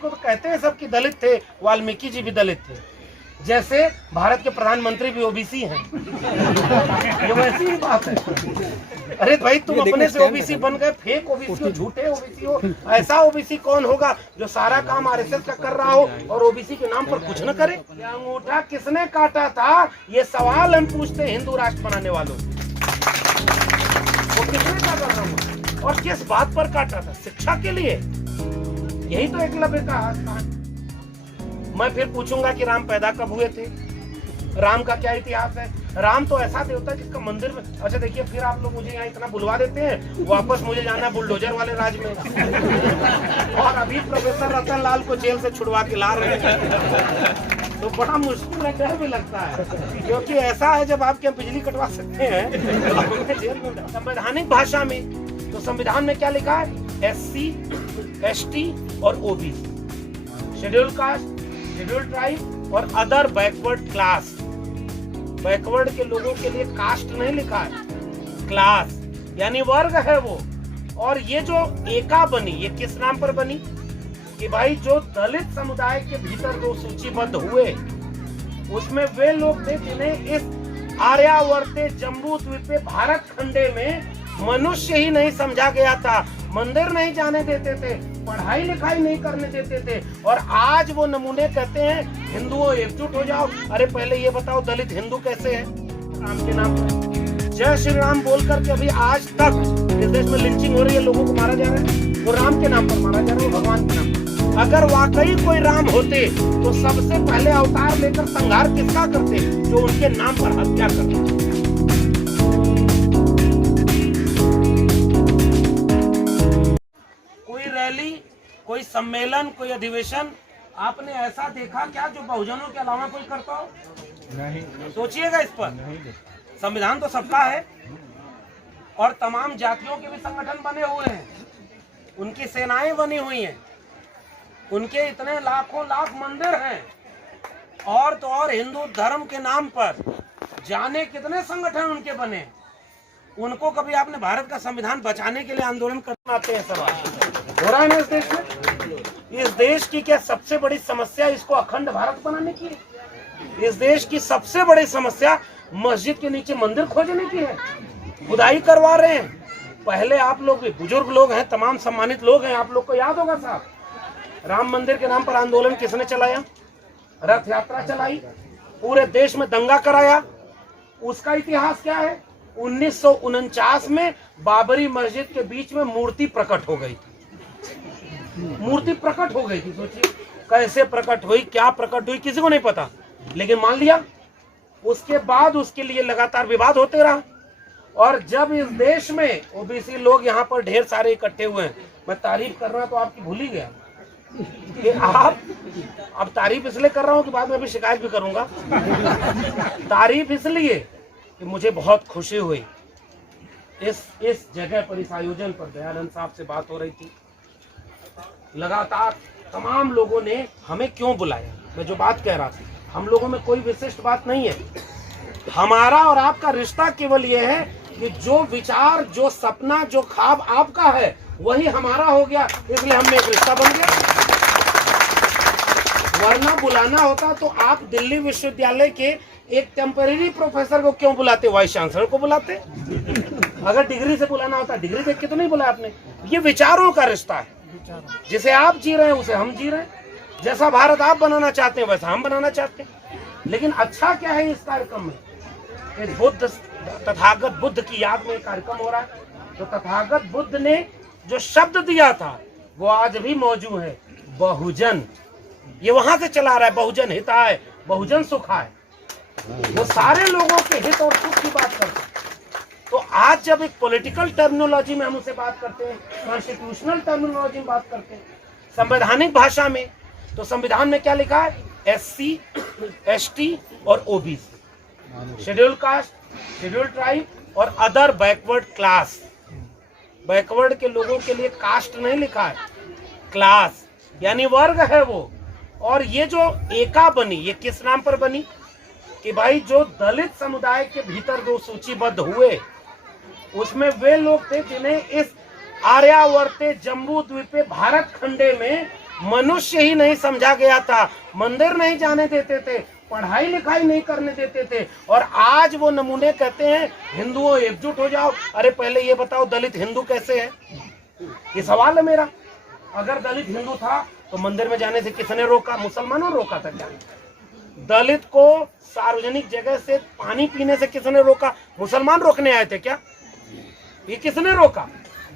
को तो कहते हैं सब कि दलित थे, वाल्मीकि जी भी दलित थे, जैसे भारत के प्रधानमंत्री भी ओबीसी हैं। ये वैसी ही बात है। अरे भाई तुम अपने से ओबीसी बन गए, फेक ओबीसी हो, झूठे ओबीसी हो। ऐसा ओबीसी कौन होगा जो सारा काम आरएसएस का कर रहा हो और ओबीसी के नाम पर कुछ न करे? अंगूठा किसने काटा था, ये सवाल हम पूछते हैं हिंदू राष्ट्र बनाने वालों से। वो किसने काटा था और किस बात पर काटा था? शिक्षा के लिए। यही तो एकलव्य का स्थान। मैं फिर पूछूंगा कि राम पैदा कब हुए थे, राम का क्या इतिहास है। राम तो ऐसा देवता जिसका मंदिर में, अच्छा देखिए फिर आप लोग मुझे यहाँ इतना बुलवा देते हैं, वापस मुझे जाना है बुलडोजर वाले राज में। और अभी प्रोफेसर रतन लाल को जेल से छुड़वा के ला रहे हैं, तो बड़ा मुश्किल है, डर भी लगता है, क्योंकि ऐसा है जब आप क्या बिजली कटवा सकते हैं जेल में। संवैधानिक भाषा में तो संविधान में क्या लिखा है? SC, ST और OBC, schedule caste, schedule tribe और अदर बैकवर्ड क्लास। बैकवर्ड के लोगों के लिए कास्ट नहीं लिखा है, क्लास यानी वर्ग है वो। और ये जो एका बनी, ये किस नाम पर बनी कि भाई जो दलित समुदाय के भीतर जो सूचीबद्ध हुए, उसमें वे लोग थे जिन्हें इस आर्यावर्ते जम्बू द्वीपे भारत खंडे में मनुष्य ही नहीं समझा गया था, मंदिर नहीं जाने देते थे, पढ़ाई लिखाई नहीं करने देते थे। और आज वो नमूने कहते हैं हिंदुओं एकजुट हो जाओ। अरे पहले ये बताओ दलित हिंदू कैसे है? राम के नाम पर जय श्री राम बोल करके अभी आज तक इस देश में लिंचिंग हो रही है, लोगों को मारा जा रहा है। वो राम के नाम पर मारा जा रहा है, भगवान के नाम पर। अगर वाकई कोई राम होते तो सबसे पहले अवतार लेकर संहार किसका करते? जो उनके नाम पर हत्या करते। कोई सम्मेलन, कोई अधिवेशन आपने ऐसा देखा क्या जो बहुजनों के अलावा कोई करता हो? नहीं। सोचिएगा इस पर। संविधान तो सबका है और तमाम जातियों के भी संगठन बने हुए हैं, उनकी सेनाएं बनी हुई हैं, उनके इतने लाखों लाख मंदिर हैं, और तो और हिंदू धर्म के नाम पर जाने कितने संगठन उनके बने। उनको कभी आपने भारत का संविधान बचाने के लिए आंदोलन करना आते हैं? सवाल हो रहा है ना इस देश में? इस देश की क्या सबसे बड़ी समस्या इसको अखंड भारत बनाने की है? इस देश की सबसे बड़ी समस्या मस्जिद के नीचे मंदिर खोजने की है, खुदाई करवा रहे हैं। पहले आप लोग भी बुजुर्ग लोग हैं, तमाम सम्मानित लोग हैं, आप लोग को याद होगा साहब, राम मंदिर के नाम पर आंदोलन किसने चलाया? रथ यात्रा चलाई, पूरे देश में दंगा कराया। उसका इतिहास क्या है? 1949 में बाबरी मस्जिद के बीच में मूर्ति प्रकट हो गई थी। मूर्ति प्रकट हो गई थी, सोचिए कैसे प्रकट हुई, क्या प्रकट हुई, किसी को नहीं पता, लेकिन मान लिया। उसके बाद उसके लिए लगातार विवाद होते रहा। और जब इस देश में ओबीसी लोग यहाँ पर ढेर सारे इकट्ठे हुए हैं, मैं तारीफ कर रहा तो आपकी भूल ही गया कि आप, अब तारीफ इसलिए कर रहा हूँ कि बाद में अभी शिकायत भी करूंगा। तारीफ इसलिए कि मुझे बहुत खुशी हुई इस जगह पर, इस आयोजन पर दयानंद साहब से बात हो रही थी। लगातार तमाम लोगों ने हमें क्यों बुलाया, मैं जो बात कह रहा था, हम लोगों में कोई विशिष्ट बात नहीं है। हमारा और आपका रिश्ता केवल ये है कि जो विचार, जो सपना, जो ख्वाब आपका है वही हमारा हो गया, इसलिए हमने एक रिश्ता बन गया। वरना बुलाना होता तो आप दिल्ली विश्वविद्यालय के एक टेम्परेरी प्रोफेसर को क्यों बुलाते, वाइस चांसलर को बुलाते। अगर डिग्री से बुलाना होता, डिग्री देख के तो नहीं बुलाया आपने। ये विचारों का रिश्ता है, जिसे आप जी रहे हैं उसे हम जी रहे हैं। जैसा भारत आप बनाना चाहते हैं वैसा हम बनाना चाहते हैं। लेकिन अच्छा क्या है इस कार्यक्रम में, बुद्ध, तथागत बुद्ध की याद में कार्यक्रम हो रहा है। तो तथागत बुद्ध ने जो शब्द दिया था वो आज भी मौजूद है, बहुजन। ये वहां से चला रहा है, बहुजन हिताय, बहुजन सुखाय। वो सारे लोगों के हित और सुख की बात करते हैं। तो आज जब एक पॉलिटिकल टर्मिनोलॉजी में हम उससे बात करते हैं, कॉन्स्टिट्यूशनल टर्मिनोलॉजी में बात करते हैं, संवैधानिक भाषा में, तो संविधान में क्या लिखा है? SC, ST और OBC, schedule caste, schedule tribe और अदर बैकवर्ड क्लास। बैकवर्ड के लोगों के लिए कास्ट नहीं लिखा है, क्लास यानी वर्ग है वो। और ये जो एका बनी, ये किस नाम पर बनी कि भाई जो दलित समुदाय के भीतर जो सूचीबद्ध हुए, उसमें वे लोग थे जिन्हें इस आर्यावर्ते जम्बू द्वीपे भारत खंडे में मनुष्य ही नहीं समझा गया था, मंदिर नहीं जाने देते थे, पढ़ाई लिखाई नहीं करने देते थे, और आज वो नमूने कहते हैं हिंदुओं एकजुट हो जाओ। अरे पहले ये बताओ दलित हिंदू कैसे है, ये सवाल है मेरा। अगर दलित हिंदू था तो मंदिर में जाने से किसने रोका? मुसलमानों रोका था क्या? दलित को सार्वजनिक जगह से पानी पीने से किसने रोका? मुसलमान रोकने आए थे क्या? ये किसने रोका?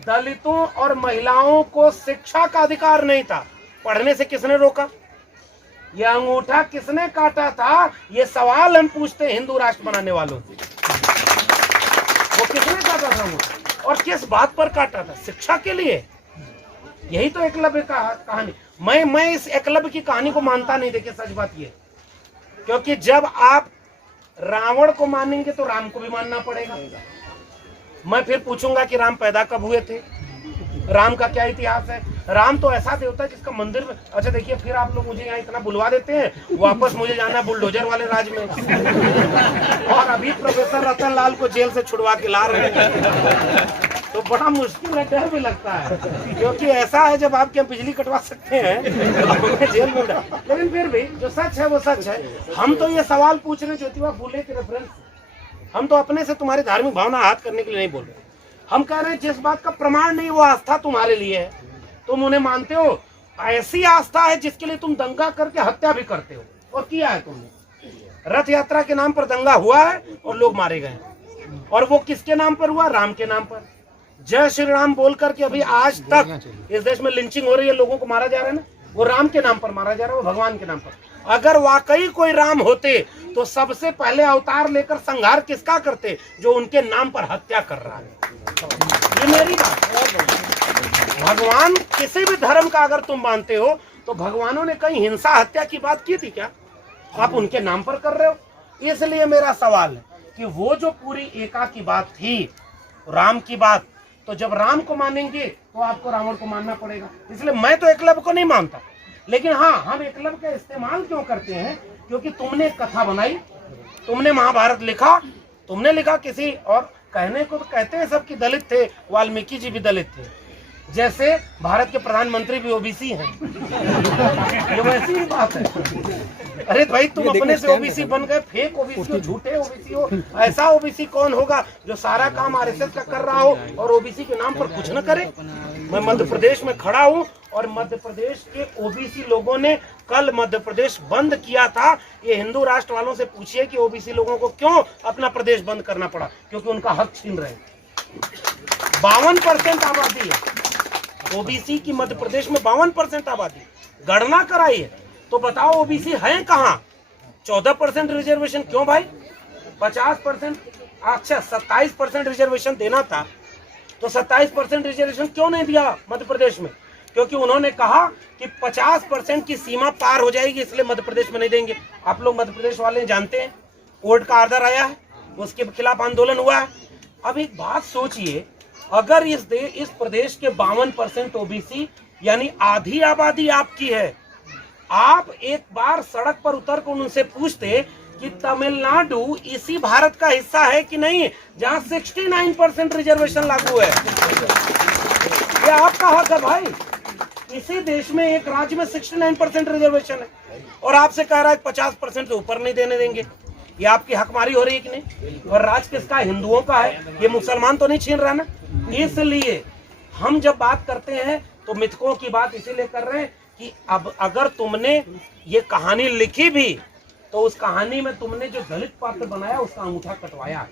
दलितों और महिलाओं को शिक्षा का अधिकार नहीं था, पढ़ने से किसने रोका? ये अंगूठा किसने काटा था? ये सवाल हम पूछते हैं हिंदू राष्ट्र बनाने वालों से। वो किसने काटा था अंगूठा और किस बात पर काटा था? शिक्षा के लिए। यही तो एकलव्य का कहानी। मैं इस एकलव्य की कहानी को मानता नहीं। देखिए सच बात ये, क्योंकि जब आप रावण को मानेंगे तो राम को भी मानना पड़ेगा। मैं फिर पूछूंगा कि राम पैदा कब हुए थे, राम का क्या इतिहास है? राम तो ऐसा देवता है जिसका मंदिर में, अच्छा देखिए फिर आप लोग मुझे यहाँ इतना बुलवा देते हैं, वापस मुझे जाना है बुलडोजर वाले राज में। और अभी प्रोफेसर रतन लाल को जेल से छुड़वा के ला रहे हैं, तो बड़ा मुश्किल है, डर भी लगता है, क्योंकि ऐसा है जब आपके यहाँ बिजली कटवा सकते हैं जेल में। लेकिन फिर भी जो सच है वो सच है। हम तो ये सवाल पूछ रहे ज्योतिबा फूले के रेफरेंस, हम तो अपने से तुम्हारी धार्मिक भावना हाथ करने के लिए नहीं बोल रहे। हम कह रहे हैं जिस बात का प्रमाण नहीं वो आस्था तुम्हारे लिए है, तुम उन्हें मानते हो। ऐसी आस्था है जिसके लिए तुम दंगा करके हत्या भी करते हो, और किया है तुमने। रथ यात्रा के नाम पर दंगा हुआ है और लोग मारे गए, और वो किसके नाम पर हुआ? राम के नाम पर। जय श्री राम बोल करके अभी आज तक इस देश में लिंचिंग हो रही है, लोगों को मारा जा रहा है ना, वो राम के नाम पर मारा जा रहा है, वो भगवान के नाम पर। अगर वाकई कोई राम होते तो सबसे पहले अवतार लेकर संहार किसका करते? जो उनके नाम पर हत्या कर रहा है। ये मेरी बात है। भगवान किसी भी धर्म का अगर तुम मानते हो तो भगवानों ने कहीं हिंसा हत्या की बात की थी क्या? आप उनके नाम पर कर रहे हो। इसलिए मेरा सवाल है कि वो जो पूरी एका की बात थी, राम की बात, तो जब राम को मानेंगे तो आपको रावण को मानना पड़ेगा। इसलिए मैं तो एकलव्य को नहीं मानता, लेकिन हाँ हम एकलव्य का इस्तेमाल क्यों करते हैं? क्योंकि तुमने कथा बनाई, तुमने महाभारत लिखा, तुमने लिखा किसी और कहने को तो कहते हैं सब कि दलित थे, वाल्मीकि जी भी दलित थे, जैसे भारत के प्रधानमंत्री भी ओबीसी हैं। ये वैसी ही बात है। अरे भाई तुम अपने से ओबीसी बन गए, फेक ओबीसी हो, झूठे ओबीसी हो। ऐसा ओबीसी कौन होगा जो सारा काम आरएसएस का कर रहा हो और ओबीसी के नाम पर कुछ न करे? मैं मध्य प्रदेश में खड़ा हूँ और मध्य प्रदेश के ओबीसी लोगों ने कल मध्य प्रदेश बंद किया था। ये हिंदू राष्ट्र वालों से पूछिए कि ओबीसी लोगों को क्यों अपना प्रदेश बंद करना पड़ा? क्योंकि उनका हक छीन रहे। 52% आबादी है ओबीसी की, मध्य प्रदेश में 52% आबादी। गणना कराई है तो बताओ ओबीसी हैं कहाँ? 14% रिजर्वेशन क्यों भाई? 50%, अच्छा 27% रिजर्वेशन देना था तो 27% रिजर्वेशन क्यों नहीं दिया मध्य प्रदेश में? क्योंकि उन्होंने कहा कि 50% की सीमा पार हो जाएगी, इसलिए मध्य प्रदेश में नहीं देंगे। आप लोग मध्य प्रदेश वाले जानते हैं, कोर्ट का आर्डर आया है, उसके खिलाफ आंदोलन हुआ है। अब एक बात सोचिए, अगर इस प्रदेश के 52% ओबीसी यानी आधी आबादी आपकी है, आप एक बार सड़क पर उतर कर उनसे पूछते कि तमिलनाडु इसी भारत का हिस्सा है कि नहीं जहां 69% रिजर्वेशन लागू है। ये आपका हक है भाई। इसी देश में एक राज्य में 69% रिजर्वेशन है और आपसे कह रहा है 50% से ऊपर नहीं देने देंगे। ये आपकी हकमारी हो रही है कि नहीं? और राज किसका है? हिंदुओं का है। ये मुसलमान तो नहीं छीन रहा ना। इसलिए हम जब बात करते हैं तो मिथकों की बात इसीलिए कर रहे हैं कि अब अगर तुमने ये कहानी लिखी भी तो उस कहानी में तुमने जो दलित पात्र बनाया उसका अंगूठा कटवाया।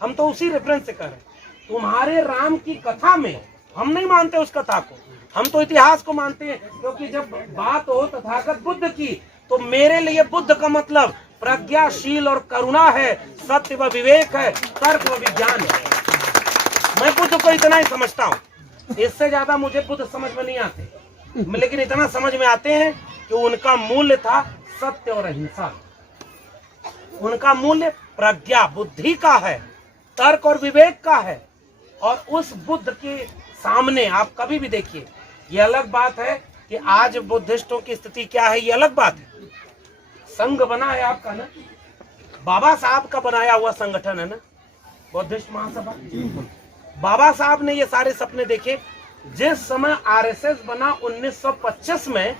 हम तो उसी रेफरेंस से कर रहे हैं। तुम्हारे राम की कथा में हम नहीं मानते उस कथा को, हम तो इतिहास को मानते हैं। क्योंकि जब बात हो तथागत बुद्ध की तो मेरे लिए बुद्ध का मतलब प्रज्ञाशील और करुणा है, सत्य व विवेक है, तर्क व विज्ञान है। मैं बुद्ध को इतना ही समझता हूँ, इससे ज्यादा मुझे बुद्ध समझ में नहीं आते, लेकिन इतना समझ में आते हैं कि उनका मूल्य था सत्य और अहिंसा। उनका मूल्य प्रज्ञा बुद्धि का है, तर्क और विवेक का है। और उस बुद्ध के सामने आप कभी भी देखिए, ये अलग बात है कि आज बुद्धिस्टों की स्थिति क्या है, ये अलग बात है। संघ बना है आपका ना, बाबा साहब का बनाया हुआ संगठन है ना, बुद्धिस्ट महासभा। बाबा साहब ने ये सारे सपने देखे जिस समय आरएसएस बना 1925 में,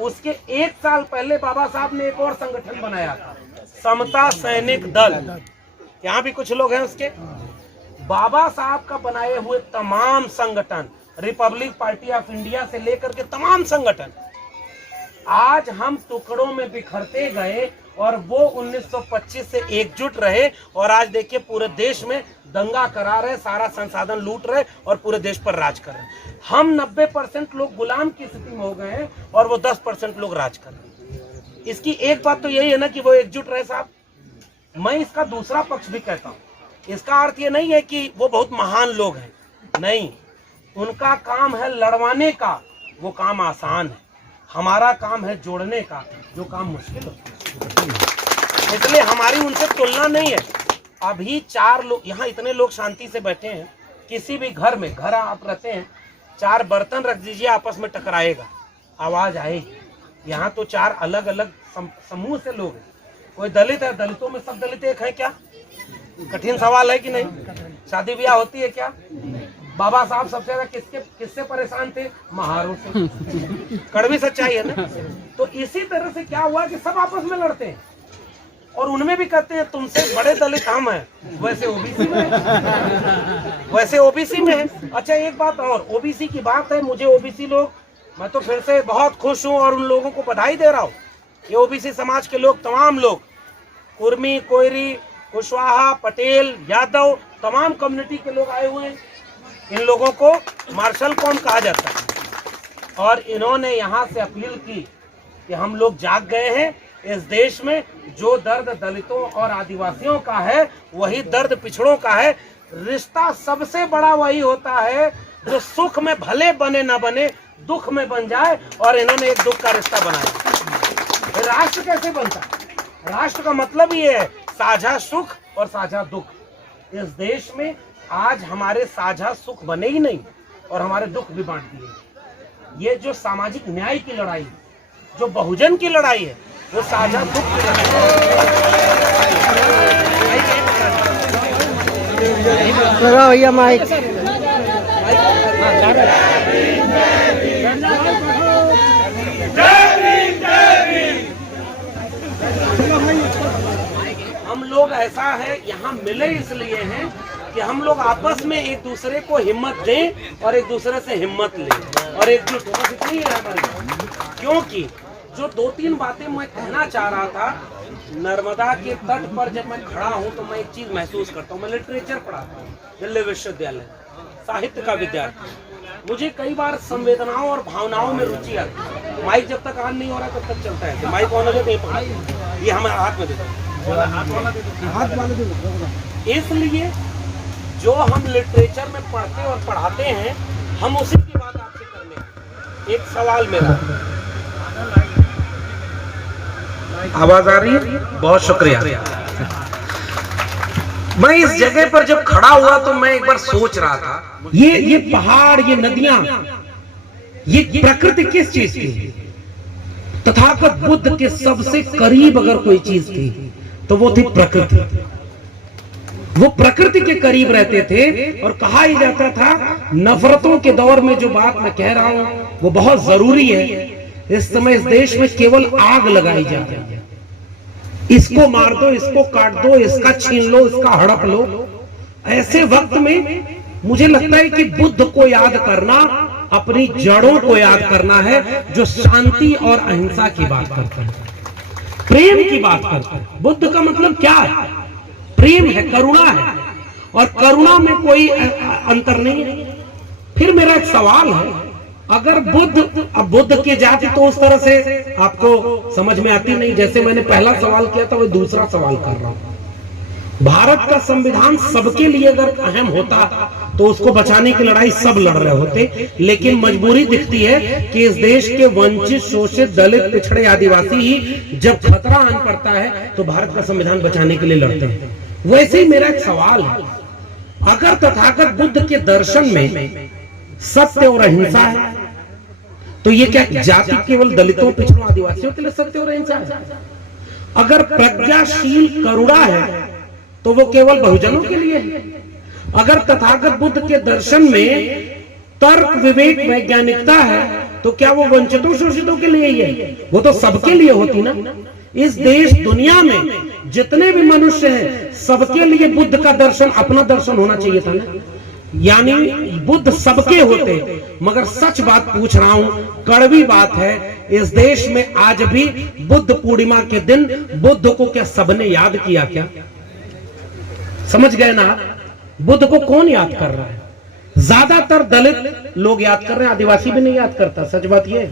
उसके 1 साल पहले बाबा साहब ने एक और संगठन बनाया था, समता सैनिक दल। यहाँ भी कुछ लोग हैं उसके। बाबा साहब का बनाए हुए तमाम संगठन, रिपब्लिक पार्टी ऑफ इंडिया से लेकर के तमाम संगठन, आज हम टुकड़ों में बिखरते गए और वो 1925 से एकजुट रहे, और आज देखिए पूरे देश में दंगा करा रहे, सारा संसाधन लूट रहे और पूरे देश पर राज कर रहे हैं। हम 90% लोग गुलाम की स्थिति में हो गए हैं और वो 10% लोग राज कर रहे हैं। इसकी एक बात तो यही है ना कि वो एकजुट रहे साहब। मैं इसका दूसरा पक्ष भी कहता हूँ, इसका अर्थ ये नहीं है कि वो बहुत महान लोग हैं, नहीं, उनका काम है लड़वाने का, वो काम आसान है। हमारा काम है जोड़ने का, जो काम मुश्किल होता है। इसलिए हमारी उनसे तुलना नहीं है। अभी 4 लोग यहाँ, इतने लोग शांति से बैठे हैं। किसी भी घर में, घर आप रहते हैं, 4 बर्तन रख दीजिए, आपस में टकराएगा, आवाज आएगी। यहाँ तो 4 अलग अलग समूह से लोग हैं। कोई दलित है, दलितों में सब दलित एक है क्या? कठिन सवाल है कि नहीं? शादी ब्याह होती है क्या? बाबा साहब सबसे ज्यादा किससे परेशान थे? महारों से। कड़वी सच्चाई है ना। तो इसी तरह से क्या हुआ कि सब आपस में लड़ते हैं, और उनमें भी कहते हैं तुमसे बड़े दलित हम हैं, वैसे ओबीसी में है, वैसे ओबीसी में है। अच्छा एक बात और, ओबीसी की बात है, मुझे ओबीसी लोग, मैं तो फिर से बहुत खुश हूं और उन लोगों को बधाई दे रहा हूं। ये ओबीसी समाज के लोग, तमाम लोग, कुर्मी, कोयरी, कुशवाहा, पटेल, यादव, तमाम कम्युनिटी के लोग आए हुए हैं। इन लोगों को मार्शल कौम कहा जाता है, और इन्होंने यहाँ से अपील की कि हम लोग जाग गए हैं। इस देश में जो दर्द दलितों और आदिवासियों का है, वही दर्द पिछड़ों का है। रिश्ता सबसे बड़ा वही होता है जो सुख में भले बने ना बने, दुख में बन जाए, और इन्होंने एक दुख का रिश्ता बनाया। राष्ट्र कैसे बनता है? राष्ट्र का मतलब ये है साझा सुख और साझा दुख। इस देश में आज हमारे साझा सुख बने ही नहीं और हमारे दुख भी बांट दिए। ये जो सामाजिक न्याय की लड़ाई, जो बहुजन की लड़ाई है, वो साझा दुख की लगा भैया माइक। हम लोग ऐसा है यहाँ मिले इसलिए हैं कि हम लोग आपस में एक दूसरे को हिम्मत दें और एक दूसरे से हिम्मत लें और एकजुट हो, बस इतनी है हमारी। क्योंकि जो 2-3 बातें मैं कहना चाह रहा था, नर्मदा के तट पर जब मैं खड़ा हूँ तो मैं एक चीज महसूस करता हूँ। मैं लिटरेचर पढ़ाता हूँ दिल्ली विश्वविद्यालय, साहित्य का विद्यार्थी। मुझे कई बार संवेदनाओं और भावनाओं में रुचि आती है। माइक जब तक ऑन नहीं हो रहा तब तक चलता है। तो माइक ऑन हो जाए तो ये पकड़ा, ये हमें हाथ में देता है। इसलिए जो हम लिटरेचर में पढ़ते और पढ़ाते हैं, हम उसी की बात आपसे करने। एक सवाल मेरा, आवाज आ रही है? बहुत शुक्रिया। मैं इस जगह पर जब खड़ा हुआ तो मैं एक बार सोच रहा था, ये पहाड़, ये नदियां, ये प्रकृति किस चीज की? तथागत बुद्ध के सबसे करीब अगर कोई चीज थी तो वो थी प्रकृति। वो प्रकृति के करीब रहते थे, और कहा ही जाता था, नफरतों के दौर में जो बात मैं कह रहा हूं वो बहुत जरूरी है। इस समय इस देश में केवल आग लगाई जा रही है। इसको मार दो, इसको काट दो, इसका छीन लो, इसका हड़प लो। ऐसे वक्त में मुझे लगता है कि बुद्ध को याद करना, अपनी जड़ों को याद करना है, जो शांति और अहिंसा की बात करता है, प्रेम की बात करता है। बुद्ध का मतलब क्या है? प्रेम है, करुणा है, और करुणा में कोई अंतर नहीं है। फिर मेरा एक सवाल है, अगर बुद्ध की जाति तो उस तरह से आपको समझ में आती नहीं। जैसे मैंने पहला सवाल किया था, वो दूसरा सवाल कर रहा हूं। भारत का संविधान सबके लिए अगर अहम होता तो उसको बचाने की लड़ाई सब लड़ रहे होते, लेकिन मजबूरी दिखती है कि इस देश के वंचित, शोषित, दलित, पिछड़े, आदिवासी ही जब खतरा आन पड़ता है तो भारत का संविधान बचाने के लिए लड़ते हैं। वैसे ही मेरा एक सवाल है, अगर तथागत बुद्ध के दर्शन में सत्य और अहिंसा है, तो ये क्या जाति केवल दलितों, पिछड़ों, आदिवासियों के लिए सत्य और अहिंसा है? अगर प्रज्ञाशील करुणा है तो वो केवल बहुजनों के लिए है? अगर तथागत बुद्ध के दर्शन में तर्क विवेक वैज्ञानिकता है, तो क्या वो वंचितों शोषितों के लिए ही है? वो तो सबके लिए होती ना। इस देश दुनिया में जितने भी मनुष्य हैं सबके लिए बुद्ध का दर्शन अपना दर्शन होना चाहिए था ना। यानी बुद्ध सबके होते, मगर सच बात पूछ रहा हूं, कड़वी बात है, इस देश में आज भी बुद्ध पूर्णिमा के दिन बुद्ध को क्या सबने याद किया? क्या समझ गए ना? बुद्ध को कौन याद कर रहा है? ज्यादातर दलित लोग याद कर रहे हैं, आदिवासी भी नहीं याद करता। सच बात ये,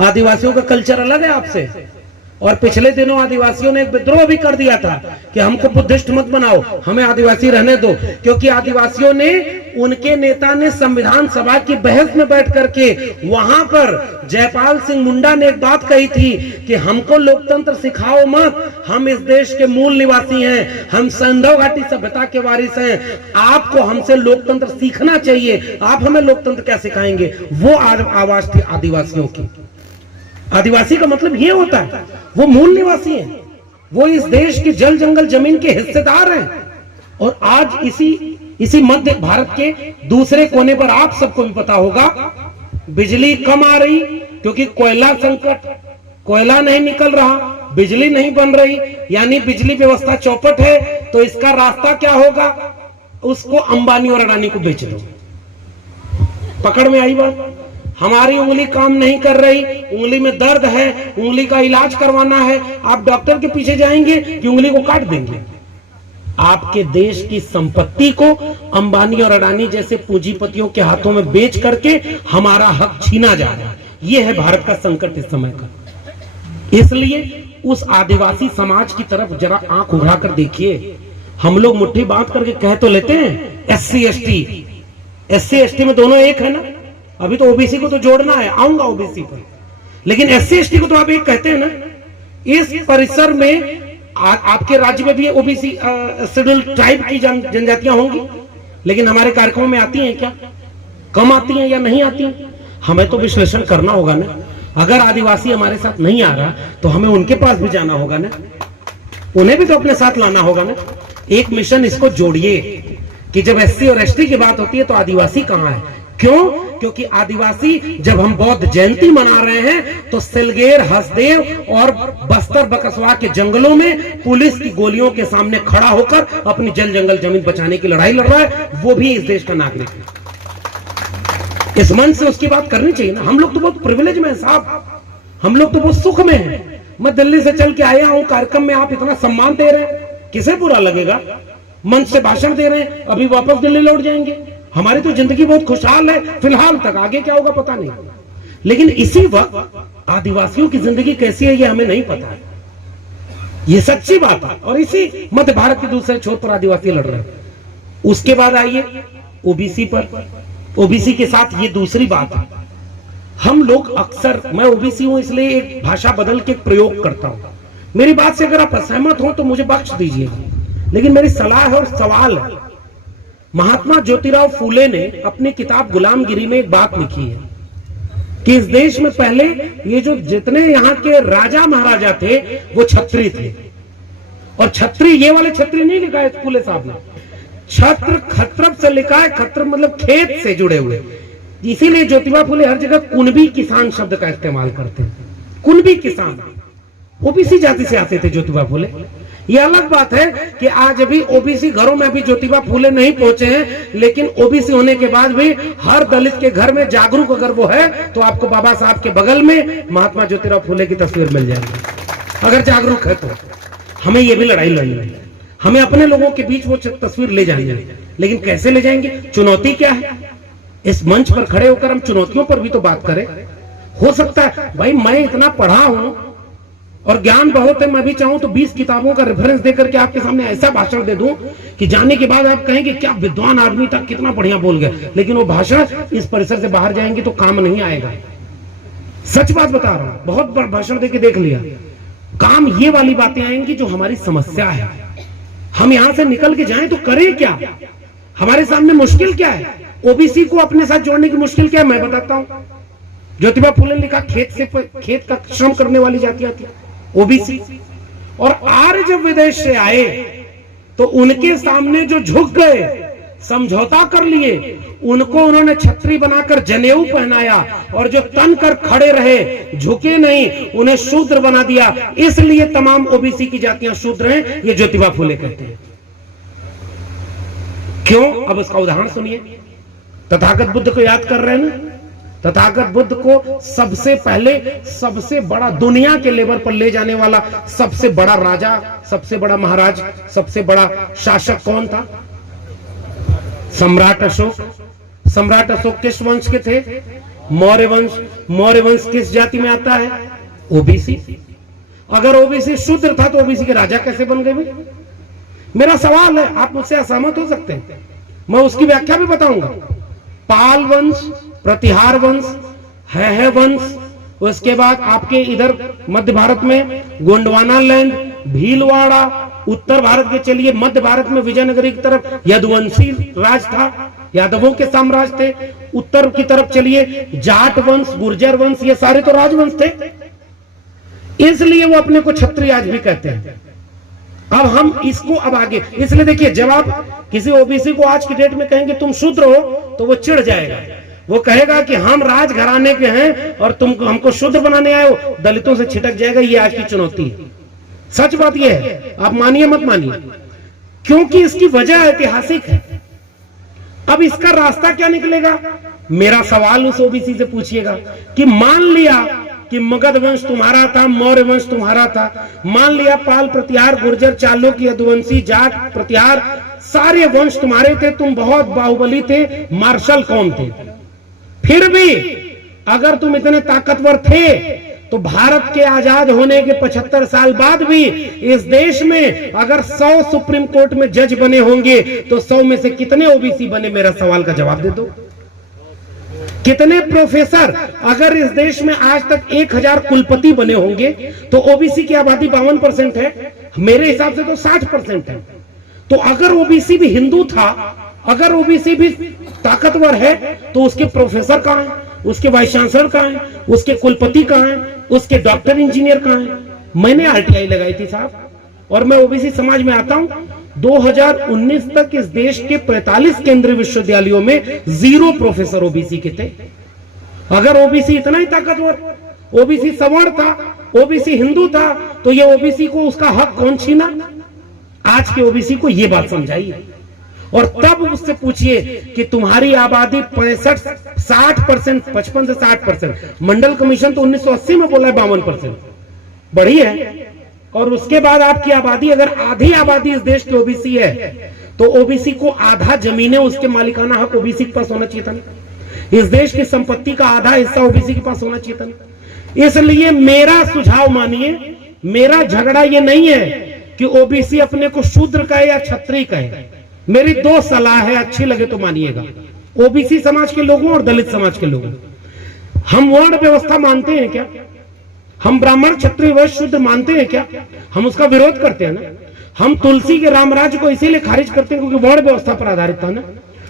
आदिवासियों का कल्चर अलग है आपसे। और पिछले दिनों आदिवासियों ने एक विद्रोह भी कर दिया था कि हमको बुद्धिस्ट मत बनाओ, हमें आदिवासी रहने दो, क्योंकि आदिवासियों ने, उनके नेता ने संविधान सभा की बहस में बैठ करके वहां पर जयपाल सिंह मुंडा ने एक बात कही थी कि हमको लोकतंत्र सिखाओ मत, हम इस देश के मूल निवासी हैं, हम सिंधु घाटी सभ्यता के वारिस हैं, आपको हमसे लोकतंत्र सीखना चाहिए, आप हमें लोकतंत्र क्या सिखाएंगे? वो आवाज थी आदिवासियों की। आदिवासी का मतलब ये होता है, वो मूल निवासी हैं, वो इस देश के जल जंगल जमीन के हिस्सेदार हैं। और आज इसी मध्य भारत के दूसरे कोने पर आप सबको भी पता होगा, बिजली कम आ रही क्योंकि कोयला संकट, कोयला नहीं निकल रहा, बिजली नहीं बन रही, यानी बिजली व्यवस्था चौपट है। तो इसका रास्ता क्या होगा? उसको अंबानी और अडानी को बेच दो। पकड़ में आई बात? हमारी उंगली काम नहीं कर रही, उंगली में दर्द है, उंगली का इलाज करवाना है, आप डॉक्टर के पीछे जाएंगे कि उंगली को काट देंगे? आपके देश की संपत्ति को अंबानी और अडानी जैसे पूंजीपतियों के हाथों में बेच करके हमारा हक छीना जा रहा है। यह है भारत का संकट इस समय का। इसलिए उस आदिवासी समाज की तरफ जरा आंख उघड़ा कर देखिए। हम लोग मुट्ठी बांध करके कह तो लेते हैं एससी एसटी में दोनों एक है ना। अभी तो ओबीसी को तो जोड़ना है, आऊंगा ओबीसी पर, लेकिन एससी एसटी को तो आप एक कहते हैं ना। इस परिसर में आपके राज्य में भी ओबीसी शेड्यूल ट्राइब की जनजातियां होंगी, लेकिन हमारे कार्यक्रमों में आती हैं क्या? कम आती हैं या नहीं आती हैं? हमें तो विश्लेषण करना होगा ना। अगर आदिवासी हमारे साथ नहीं आ रहा तो हमें उनके पास भी जाना होगा ना, उन्हें भी तो अपने साथ लाना होगा ना। एक मिशन इसको जोड़िए कि जब एससी और एसटी की बात होती है तो आदिवासी कहां है? क्यों? क्योंकि आदिवासी, जब हम बौद्ध जयंती मना रहे हैं तो सिलगेर, हसदेव और बस्तर बकसवा के जंगलों में पुलिस की गोलियों के सामने खड़ा होकर अपनी जल जंगल जमीन बचाने की लड़ाई लड़ रहा है, वो भी इस देश का नागरिक है। इस मन से उसकी बात करनी चाहिए ना। हम लोग तो बहुत प्रिविलेज में हैं साहब, हम लोग तो बहुत सुख में हैं। मैं दिल्ली से चल के आया हूं, कार्यक्रम में आप इतना सम्मान दे रहे हैं, किसे बुरा लगेगा? मंच से भाषण दे रहे हैं, अभी वापस दिल्ली लौट जाएंगे। हमारी तो जिंदगी बहुत खुशहाल है फिलहाल तक, आगे क्या होगा पता नहीं। लेकिन इसी वक्त आदिवासियों की जिंदगी कैसी है ये हमें नहीं पता है, ये सच्ची बात है। और इसी मध्य भारत के दूसरे छोर पर आदिवासी लड़ रहे हैं। उसके बाद आइए ओबीसी पर। ओबीसी के साथ ये दूसरी बात है, हम लोग अक्सर, मैं ओबीसी हूं इसलिए एक भाषा बदल के प्रयोग करता हूं। मेरी बात से अगर आप असहमत हो तो मुझे बख्श दीजिएगा, लेकिन मेरी सलाह है और सवाल है। महात्मा ज्योतिराव फूले ने अपनी किताब गुलामगिरी में एक बात लिखी है कि इस देश में पहले ये जो जितने यहाँ के राजा महाराजा थे वो छत्री थे। और छत्री, ये वाले छत्री नहीं लिखा है फूले साहब ने, छत्र खत्रप से लिखा है। खत्र मतलब खेत से जुड़े हुए, इसीलिए ज्योतिबा फूले हर जगह कुणबी किसान शब्द का इस्तेमाल करते हैं। कुणबी किसान ओबीसी जाति से आते थे ज्योतिबा फूले। ये अलग बात है कि आज अभी ओबीसी घरों में भी ज्योतिबा फूले नहीं पहुंचे हैं, लेकिन ओबीसी होने के बाद भी हर दलित के घर में जागरूक अगर वो है तो आपको बाबा साहब के बगल में महात्मा ज्योतिराव फूले की तस्वीर मिल जाएगी। अगर जागरूक है तो हमें ये भी लड़ाई लड़नी है, हमें अपने लोगों के बीच वो तस्वीर ले जानी है। लेकिन कैसे ले जाएंगे? चुनौती क्या है? इस मंच पर खड़े होकर हम चुनौतियों पर भी तो बात करें। हो सकता है भाई मैं इतना पढ़ा हूं और ज्ञान बहुत है, मैं भी चाहूं तो 20 किताबों का रेफरेंस देकर के आपके सामने ऐसा भाषण दे दूं कि जाने के बाद आप कहेंगे क्या विद्वान आदमी था, कितना बढ़िया बोल गया, लेकिन वो भाषण इस परिसर से बाहर जाएंगे तो काम नहीं आएगा। सच बात बता रहा हूं, बहुत भाषण देके देख लिया, काम ये वाली बातें आएंगी जो हमारी समस्या है। हम यहां से निकल के जाएं तो करें क्या? हमारे सामने मुश्किल क्या है? ओबीसी को अपने साथ जोड़ने की मुश्किल क्या है मैं बताता हूं। ज्योतिबा फूले ने लिखा खेत का श्रम करने वाली जातियां थी ओबीसी, और आर्य जब विदेश से आए तो उनके सामने जो झुक गए समझौता कर लिए, उनको उन्होंने छत्री बनाकर जनेऊ पहनाया और जो तन कर खड़े रहे, झुके नहीं, उन्हें शूद्र बना दिया। इसलिए तमाम ओबीसी की जातियां शूद्र हैं, ये ज्योतिबा फुले कहते हैं। क्यों? अब उसका उदाहरण सुनिए। तथागत बुद्ध को याद कर रहे हैं ना? तथागत बुद्ध को सबसे पहले सबसे बड़ा दुनिया के लेवल पर ले जाने वाला सबसे बड़ा राजा, सबसे बड़ा महाराज, सबसे बड़ा शासक कौन था? सम्राट अशोक। सम्राट अशोक किस वंश के थे? मौर्य वंश। मौर्य वंश किस जाति में आता है? ओबीसी। अगर ओबीसी शूद्र था तो ओबीसी के राजा कैसे बन गए? मेरा सवाल है, आप मुझसे असहमत हो सकते हैं, मैं उसकी व्याख्या भी बताऊंगा। पाल वंश, प्रतिहार वंश, है वंश, उसके बाद आपके इधर मध्य भारत में गोंडवाना लैंड, भीलवाड़ा, उत्तर भारत के चलिए मध्य भारत में विजयनगरी की तरफ यदुवंशी राज था, यादवों के साम्राज्य थे। उत्तर की तरफ चलिए जाट वंश, गुर्जर वंश, ये सारे तो राजवंश थे, इसलिए वो अपने को क्षत्रिय आज भी कहते हैं। अब हम इसको अब आगे, इसलिए देखिए, जब आप किसी ओबीसी को आज की डेट में कहेंगे तुम शूद्र हो, तो वो चिढ़ जाएगा। वो कहेगा कि हम राज घराने के हैं और तुम हमको शूद्र बनाने आए हो, दलितों से छिटक जाएगा। ये आज की चुनौती है, सच बात यह है, आप मानिए मत मानिए, क्योंकि इसकी वजह ऐतिहासिक है। अब इसका रास्ता क्या निकलेगा? मेरा सवाल उस ओबीसी से पूछिएगा कि मान लिया कि मगध वंश तुम्हारा था, मौर्य वंश तुम्हारा था, मान लिया पाल, प्रतिहार, गुर्जर, चालुक्य, यदुवंशी, जाट, प्रतिहार, सारे वंश तुम्हारे थे, तुम बहुत बाहुबली थे, मार्शल कौन थे, फिर भी अगर तुम इतने ताकतवर थे तो भारत के आजाद होने के 75 साल बाद भी इस देश में अगर 100 सुप्रीम कोर्ट में जज बने होंगे तो 100 में से कितने ओबीसी बने? मेरा सवाल का जवाब दे दो। कितने प्रोफेसर, अगर इस देश में आज तक 1000 कुलपति बने होंगे तो ओबीसी की आबादी 52% है, मेरे हिसाब से तो 60% है। तो अगर ओबीसी भी हिंदू था, अगर ओबीसी भी ताकतवर है, तो उसके प्रोफेसर कहां हैं, उसके वाइस चांसलर कहां हैं, उसके कुलपति कहां हैं, उसके डॉक्टर इंजीनियर कहां हैं? मैंने आरटीआई लगाई थी साहब, और मैं ओबीसी समाज में आता हूं। 2019 तक इस देश के 45 केंद्रीय विश्वविद्यालयों में 0 प्रोफेसर ओबीसी के थे। अगर ओबीसी इतना ही ताकतवर, ओबीसी सवर्ण था, ओबीसी हिंदू था, तो ये ओबीसी को उसका हक कौन छीना? आज के ओबीसी को ये बात समझाइए, और तब उससे पूछिए कि तुम्हारी आबादी 60% 55 से 60%, मंडल कमीशन तो 1980 में बोला है 52% बढ़ी है। और उसके बाद आपकी आबादी, अगर आधी आबादी इस देश की ओबीसी है, तो ओबीसी को आधा जमीनें, उसके मालिकाना हक ओबीसी के पास होना चाहिए था। इस देश की संपत्ति का आधा हिस्सा ओबीसी के पास होना चाहिए था। इसलिए मेरा सुझाव मानिए, मेरा झगड़ा ये नहीं है कि ओबीसी अपने को शूद्र कहे या क्षत्रिय कहे। मेरी 2 सलाह है, अच्छी लगे तो मानिएगा। ओबीसी समाज के लोगों और दलित समाज के लोगों, हम वर्ण व्यवस्था मानते हैं क्या? हम ब्राह्मण, क्षत्रिय, वैश्य, शूद्र मानते हैं क्या? हम उसका विरोध करते हैं ना। हम तुलसी के रामराज्य को इसीलिए खारिज करते हैं क्योंकि वर्ण व्यवस्था पर आधारित था ना।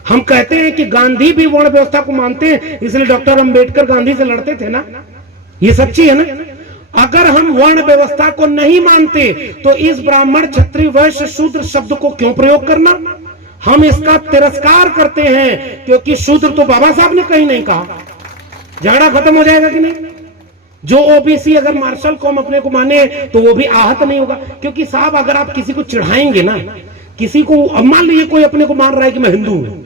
हम कहते हैं कि गांधी भी वर्ण व्यवस्था को मानते हैं, इसलिए डॉक्टर अंबेडकर गांधी से लड़ते थे ना। ये सच्ची है ना। अगर हम वर्ण व्यवस्था को नहीं मानते तो इस ब्राह्मण, क्षत्रिय, वैश्य, शूद्र शब्द को क्यों प्रयोग करना? हम इसका तिरस्कार करते हैं क्योंकि शूद्र तो बाबा साहब ने कहीं नहीं कहा। झगड़ा खत्म हो जाएगा कि नहीं? जो ओबीसी अगर मार्शल कौम अपने को माने तो वो भी आहत नहीं होगा, क्योंकि साहब अगर आप किसी को चिढ़ाएंगे ना, किसी को, मान लीजिए कोई अपने को मान रहा है कि मैं हिंदू हूं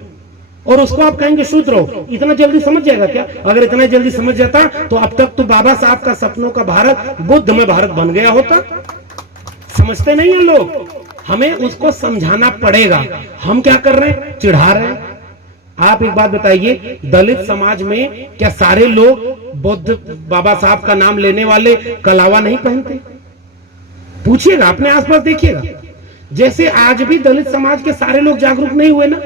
और उसको आप कहेंगे शूद्र हो, इतना जल्दी समझ जाएगा क्या? अगर इतना जल्दी समझ जाता तो अब तक तो बाबा साहब का सपनों का भारत बुद्ध में भारत बन गया होता। समझते नहीं है लोग, हमें उसको समझाना पड़ेगा। हम क्या कर रहे हैं? चिढ़ा रहे हैं। आप एक बात बताइए, दलित समाज में क्या सारे लोग बुद्ध बाबा साहब का नाम लेने वाले कलावा नहीं पहनते? पूछिएगा, अपने आसपास देखिएगा। जैसे आज भी दलित समाज के सारे लोग जागरूक नहीं हुए ना।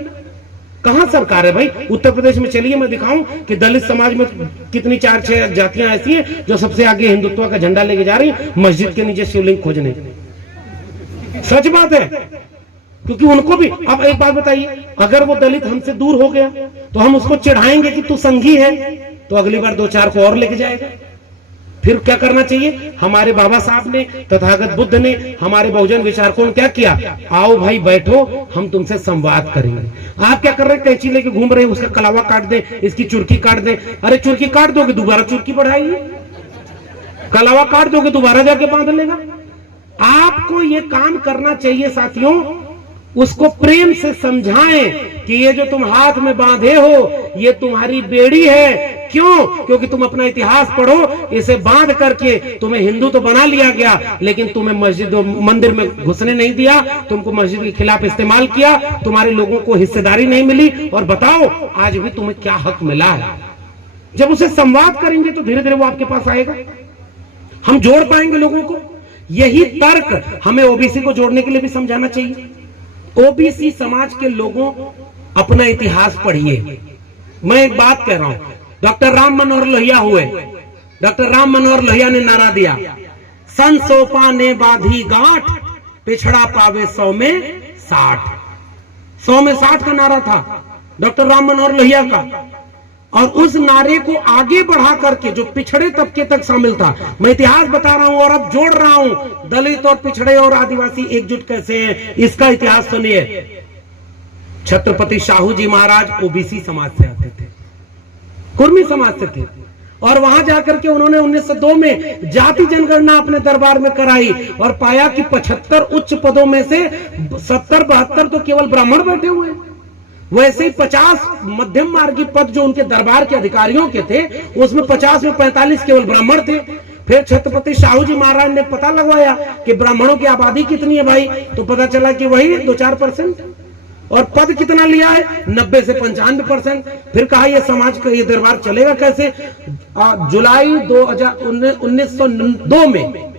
कहां सरकार है भाई? उत्तर प्रदेश में चलिए, मैं दिखाऊं कि दलित समाज में कितनी 4-6 जातियां ऐसी हैं जो सबसे आगे हिंदुत्व का झंडा लेके जा रही हैं मस्जिद के नीचे शिवलिंग खोजने। सच बात है, क्योंकि उनको भी, अब एक बात बताइए, अगर वो दलित हमसे दूर हो गया तो हम उसको चिढ़ाएंगे कि तू संघी है, तो अगली बार 2-4 को और लेके जाएगा। फिर क्या करना चाहिए? हमारे बाबा साहब ने, तथागत बुद्ध ने, हमारे बहुजन विचारकों ने क्या किया? आओ भाई बैठो, हम तुमसे संवाद करेंगे। आप क्या कर रहे हैं? कैंची लेके घूम रहे हैं, उसका कलावा काट दे, इसकी चुरकी काट दे। अरे चुरकी काट दोगे दोबारा चुरकी बढ़ाइए, कलावा काट दोगे दोबारा जाके बांध लेगा। आपको ये काम करना चाहिए साथियों, उसको प्रेम से समझाएं कि ये जो तुम हाथ में बांधे हो ये तुम्हारी बेड़ी है। क्यों? क्योंकि तुम अपना इतिहास पढ़ो, इसे बांध करके तुम्हें हिंदू तो बना लिया गया, लेकिन तुम्हें मस्जिद मंदिर में घुसने नहीं दिया, तुमको मस्जिद के खिलाफ इस्तेमाल किया, तुम्हारे लोगों को हिस्सेदारी नहीं मिली। और बताओ आज भी तुम्हें क्या हक मिला है? जब उसे संवाद करेंगे तो धीरे धीरे वो आपके पास आएगा, हम जोड़ पाएंगे लोगों को। यही तर्क हमें ओबीसी को जोड़ने के लिए भी समझाना चाहिए। ओबीसी समाज के लोगों, अपना इतिहास पढ़िए। मैं एक बात कह रहा हूं, डॉक्टर राम मनोहर लोहिया हुए, डॉक्टर राम मनोहर लोहिया ने नारा दिया, सन सोपा ने बांधी गांठ, पिछड़ा पावे 100 में 60। 100 में 60 का नारा था डॉक्टर राम मनोहर लोहिया का। और उस नारे को आगे बढ़ा करके जो पिछड़े तबके तक शामिल था, मैं इतिहास बता रहा हूं और अब जोड़ रहा हूं, दलित और पिछड़े और आदिवासी एकजुट कैसे हैं, इसका इतिहास सुनिए। छत्रपति शाहू जी महाराज ओबीसी समाज से आते थे, कुर्मी समाज से थे, और वहां जाकर के उन्होंने 1902 में जाति जनगणना अपने दरबार में कराई और पाया कि 75 उच्च पदों में से 70-72 तो केवल ब्राह्मण बैठे हुए हैं। वैसे ही 50 मध्यम मार्गी पद जो उनके दरबार के अधिकारियों के थे, उसमें 50 में 45 केवल ब्राह्मण थे। फिर छत्रपति शाहू जी महाराज ने पता लगवाया कि ब्राह्मणों की आबादी कितनी है भाई, तो पता चला कि वही 2-4%। और पद कितना लिया है? 90 से 95%। फिर कहा यह समाज का ये दरबार चलेगा कैसे? जुलाई 1902 में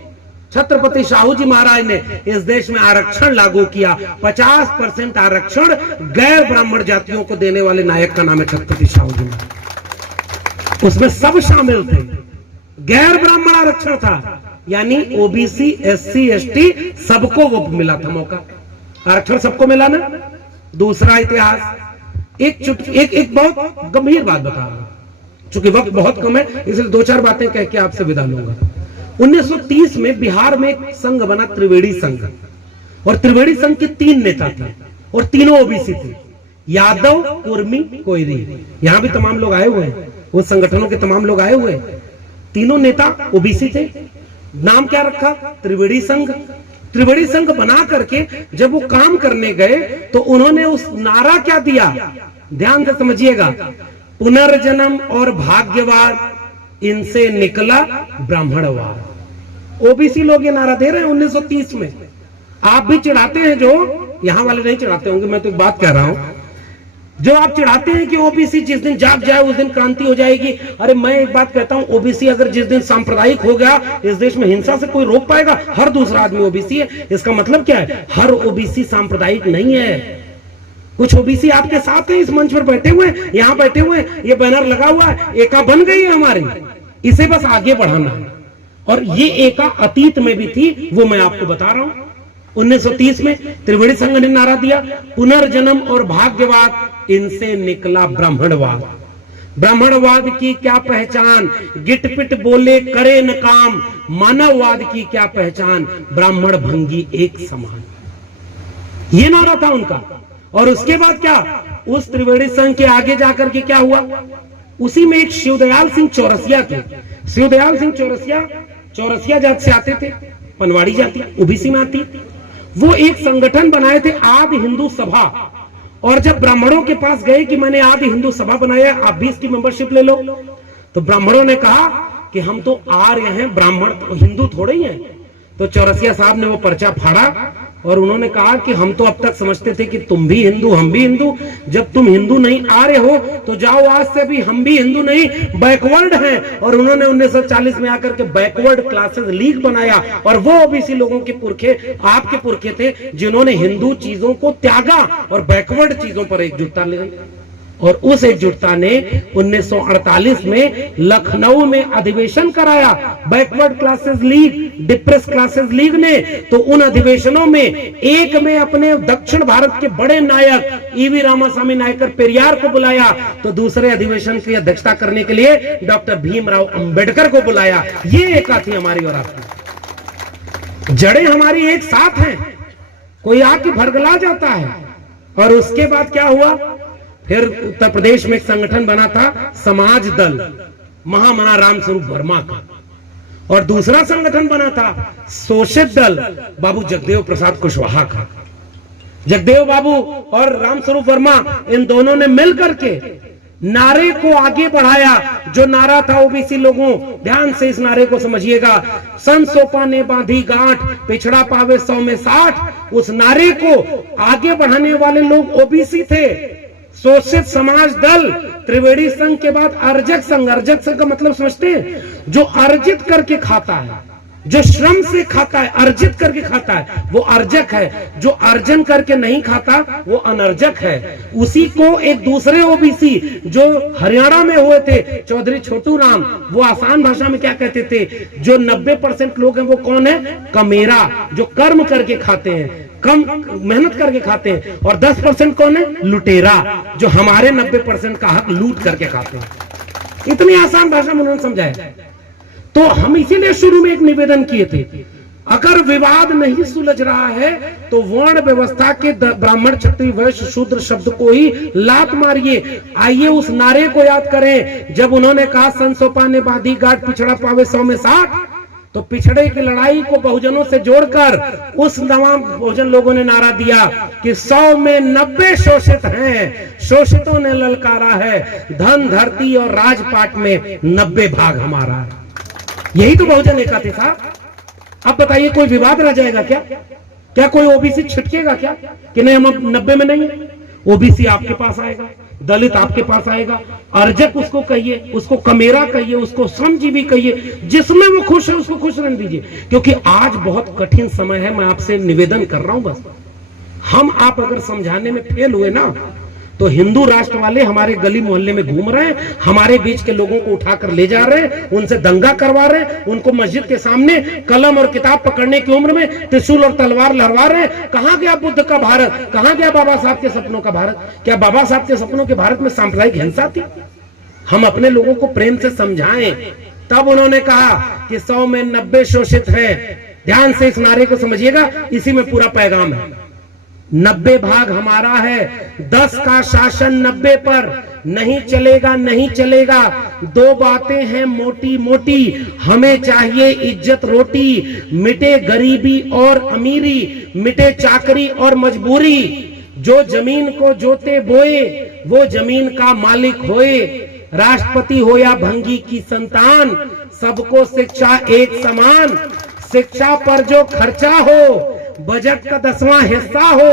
छत्रपति शाहू जी महाराज ने इस देश में आरक्षण लागू किया। 50% आरक्षण गैर ब्राह्मण जातियों को देने वाले नायक का नाम है छत्रपति शाहू जी महाराज। उसमें सब शामिल थे, गैर ब्राह्मण आरक्षण था, यानी ओबीसी, एससी, एसटी सबको वो मिला था मौका, आरक्षण सबको मिला ना। दूसरा इतिहास, एक बहुत गंभीर बात बता रहा हूं, चूंकि वक्त बहुत कम है इसलिए 2-4 बातें कह के आपसे विदा लूंगा। 1930 में बिहार में एक संघ बना, त्रिवेणी संघ, और त्रिवेणी संघ के 3 नेता थे और तीनों ओबीसी थे, यादव, कुर्मी, कोयरी। यहां भी तमाम लोग आए हुए हैं, उस संगठनों के तमाम लोग आए हुए हैं। तीनों नेता ओबीसी थे। नाम क्या रखा? त्रिवेणी संघ। त्रिवेणी संघ बना करके जब वो काम करने गए तो उन्होंने उस नारा क्या दिया, ध्यान से समझिएगा, पुनर्जन्म और भाग्यवाद, इनसे निकला ब्राह्मणवाद। ओबीसी लोग ये नारा दे रहे हैं 1930 में। आप भी चिढ़ाते हैं, जो यहां वाले नहीं चिढ़ाते होंगे, मैं तो एक बात कह रहा हूं, जो आप चिढ़ाते हैं कि ओबीसी जिस दिन जाग जाए उस दिन क्रांति हो जाएगी। अरे मैं एक बात कहता हूं, ओबीसी अगर जिस दिन सांप्रदायिक हो गया, इस देश में हिंसा से कोई रोक पाएगा? हर दूसरा आदमी ओबीसी है। इसका मतलब क्या है? हर ओबीसी सांप्रदायिक नहीं है। कुछ ओबीसी आपके साथ हैं, इस मंच पर बैठे हुए, यहां बैठे हुए, ये बैनर लगा हुआ है, एका बन गई है हमारी, इसे बस आगे बढ़ाना है। और ये एका अतीत में भी थी, वो मैं आपको बता रहा हूं। 1930 में त्रिवेणी संघ ने नारा दिया, पुनर्जन्म और भाग्यवाद, इनसे निकला ब्राह्मणवाद। ब्राह्मणवाद की क्या पहचान, गिटपिट बोले करे न काम, मानववाद की क्या पहचान, ब्राह्मण भंगी एक समान। ये नारा था उनका। और उसके बाद क्या, उस त्रिवेणी संघ के आगे जाकर के क्या हुआ, उसी में एक शिवदयाल सिंह चौरसिया थे। शिवदयाल सिंह चौरसिया जाति से आते थे, पनवाड़ी जाति ओबीसी में आती। वो एक संगठन बनाए थे, आदि हिंदू सभा। और जब ब्राह्मणों के पास गए कि मैंने आदि हिंदू सभा बनाया, आप भी इसकी मेंबरशिप ले लो, तो ब्राह्मणों ने कहा कि हम तो आर्य हैं, ब्राह्मण तो हिंदू थोड़े ही हैं। तो चौरसिया साहब ने वो पर्चा फाड़ा और उन्होंने कहा कि हम तो अब तक समझते थे कि तुम भी हिंदू, हम भी हिंदू, जब तुम हिंदू नहीं आर्य हो तो जाओ आज से भी हम भी हिंदू नहीं, बैकवर्ड हैं। और उन्होंने 1940 में आकर के बैकवर्ड क्लासेस लीग बनाया। और वो ओबीसी लोगों के पुरखे, आपके पुरखे थे, जिन्होंने हिंदू चीजों को त्यागा और बैकवर्ड चीजों पर एकजुटता ले गई। और उस एकजुटता ने 1948 में लखनऊ में अधिवेशन कराया, backward classes league, depress classes league ने। तो उन अधिवेशनों में एक में अपने दक्षिण भारत के बड़े नायक ईवी रामास्वामी नायकर पेरियार को बुलाया, तो दूसरे अधिवेशन की अध्यक्षता करने के लिए डॉक्टर भीमराव अंबेडकर को बुलाया। ये एका थी हमारी और आपकी, जड़ें हमारी एक साथ हैं। कोई आके भरगला जाता है। और उसके बाद क्या हुआ, फिर उत्तर प्रदेश में एक संगठन बना था समाज दल, महामना रामस्वरूप वर्मा का, और दूसरा संगठन बना था शोषित दल बाबू जगदेव प्रसाद कुशवाहा का। जगदेव बाबू और रामस्वरूप वर्मा इन दोनों ने मिलकर के नारे को आगे बढ़ाया। जो नारा था ओबीसी लोगों, ध्यान से इस नारे को समझिएगा, सन सोपा ने बांधी गांठ, पिछड़ा पावे 100 में 60। उस नारे को आगे बढ़ाने वाले लोग ओबीसी थे। शोषित समाज दल, त्रिवेणी संघ के बाद अर्जक संघ। अर्जक संघ का मतलब समझते हैं, जो अर्जित करके खाता है, जो श्रम से खाता है, अर्जित करके खाता है, वो अर्जक है। जो अर्जन करके नहीं खाता वो अनर्जक है। उसी को एक दूसरे ओबीसी जो हरियाणा में हुए थे, चौधरी छोटू राम, वो आसान भाषा में क्या कहते थे, जो 90% लोग हैं वो कौन है, कमेरा, जो कर्म करके खाते हैं, कम मेहनत करके खाते हैं। और 10% कौन है, लुटेरा, जो हमारे 90% का हक लूट करके खाते हैं। इतनी आसान भाषा में उन्होंने समझाया। तो हम इसीलिए शुरू में एक निवेदन किए थे, अगर विवाद नहीं सुलझ रहा है तो वर्ण व्यवस्था के ब्राह्मण क्षत्रिय वैश्य शूद्र शब्द को ही लात मारिए। आइए उस नारे को याद करें, जब उन्होंने कहा सन सोपा ने बांधी गांठ, पिछड़ा पावे 100 में 60, तो पिछड़े की लड़ाई को बहुजनों से जोड़कर उस तमाम बहुजन लोगों ने नारा दिया कि 100 में 90 शोषित हैं। शोषितों ने ललकारा है, धन धरती और राजपाट में 90 भाग हमारा है। यही तो बहुजन एका थे साहब। अब बताइए, कोई विवाद रह जाएगा क्या? क्या कोई ओबीसी छिटकेगा क्या कि नहीं हम अब 90 में नहीं? ओबीसी आपके पास आएगा, दलित आपके पास आएगा, अर्जक उसको कहिए, उसको कमेरा कहिए, उसको श्रमजीवी कहिए, जिसमें वो खुश है उसको खुश रहने दीजिए। क्योंकि आज बहुत कठिन समय है। मैं आपसे निवेदन कर रहा हूं, बस हम आप अगर समझाने में फेल हुए ना, तो हिंदू राष्ट्र वाले हमारे गली मोहल्ले में घूम रहे हैं, हमारे बीच के लोगों को उठाकर ले जा रहे हैं, उनसे दंगा करवा रहे हैं, उनको मस्जिद के सामने कलम और किताब पकड़ने की उम्र में त्रिशूल और तलवार लहरा रहे हैं। कहां गया बुद्ध का भारत? कहां गया बाबा साहब के सपनों का भारत? क्या बाबा साहब के सपनों के भारत में सांप्रदायिक हिंसा थी? हम अपने लोगों को प्रेम से समझाएं। तब उन्होंने कहा कि 100 में 90 शोषित है। ध्यान से इस नारे को समझिएगा, इसी में पूरा पैगाम है। 90 भाग हमारा है, 10 का शासन 90 पर नहीं चलेगा, नहीं चलेगा। 2 बातें हैं मोटी मोटी, हमें चाहिए इज्जत रोटी, मिटे गरीबी और अमीरी, मिटे चाकरी और मजबूरी। जो जमीन को जोते बोए वो जमीन का मालिक होए। राष्ट्रपति हो या भंगी की संतान, सबको शिक्षा एक समान। शिक्षा पर जो खर्चा हो बजट का 10वां हिस्सा हो।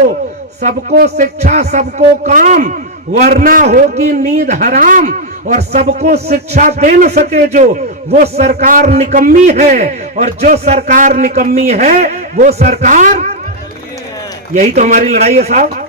सबको शिक्षा सबको काम, वरना होगी नींद हराम। और सबको शिक्षा दे न सके जो, वो सरकार निकम्मी है। और जो सरकार निकम्मी है वो सरकार, यही तो हमारी लड़ाई है साहब।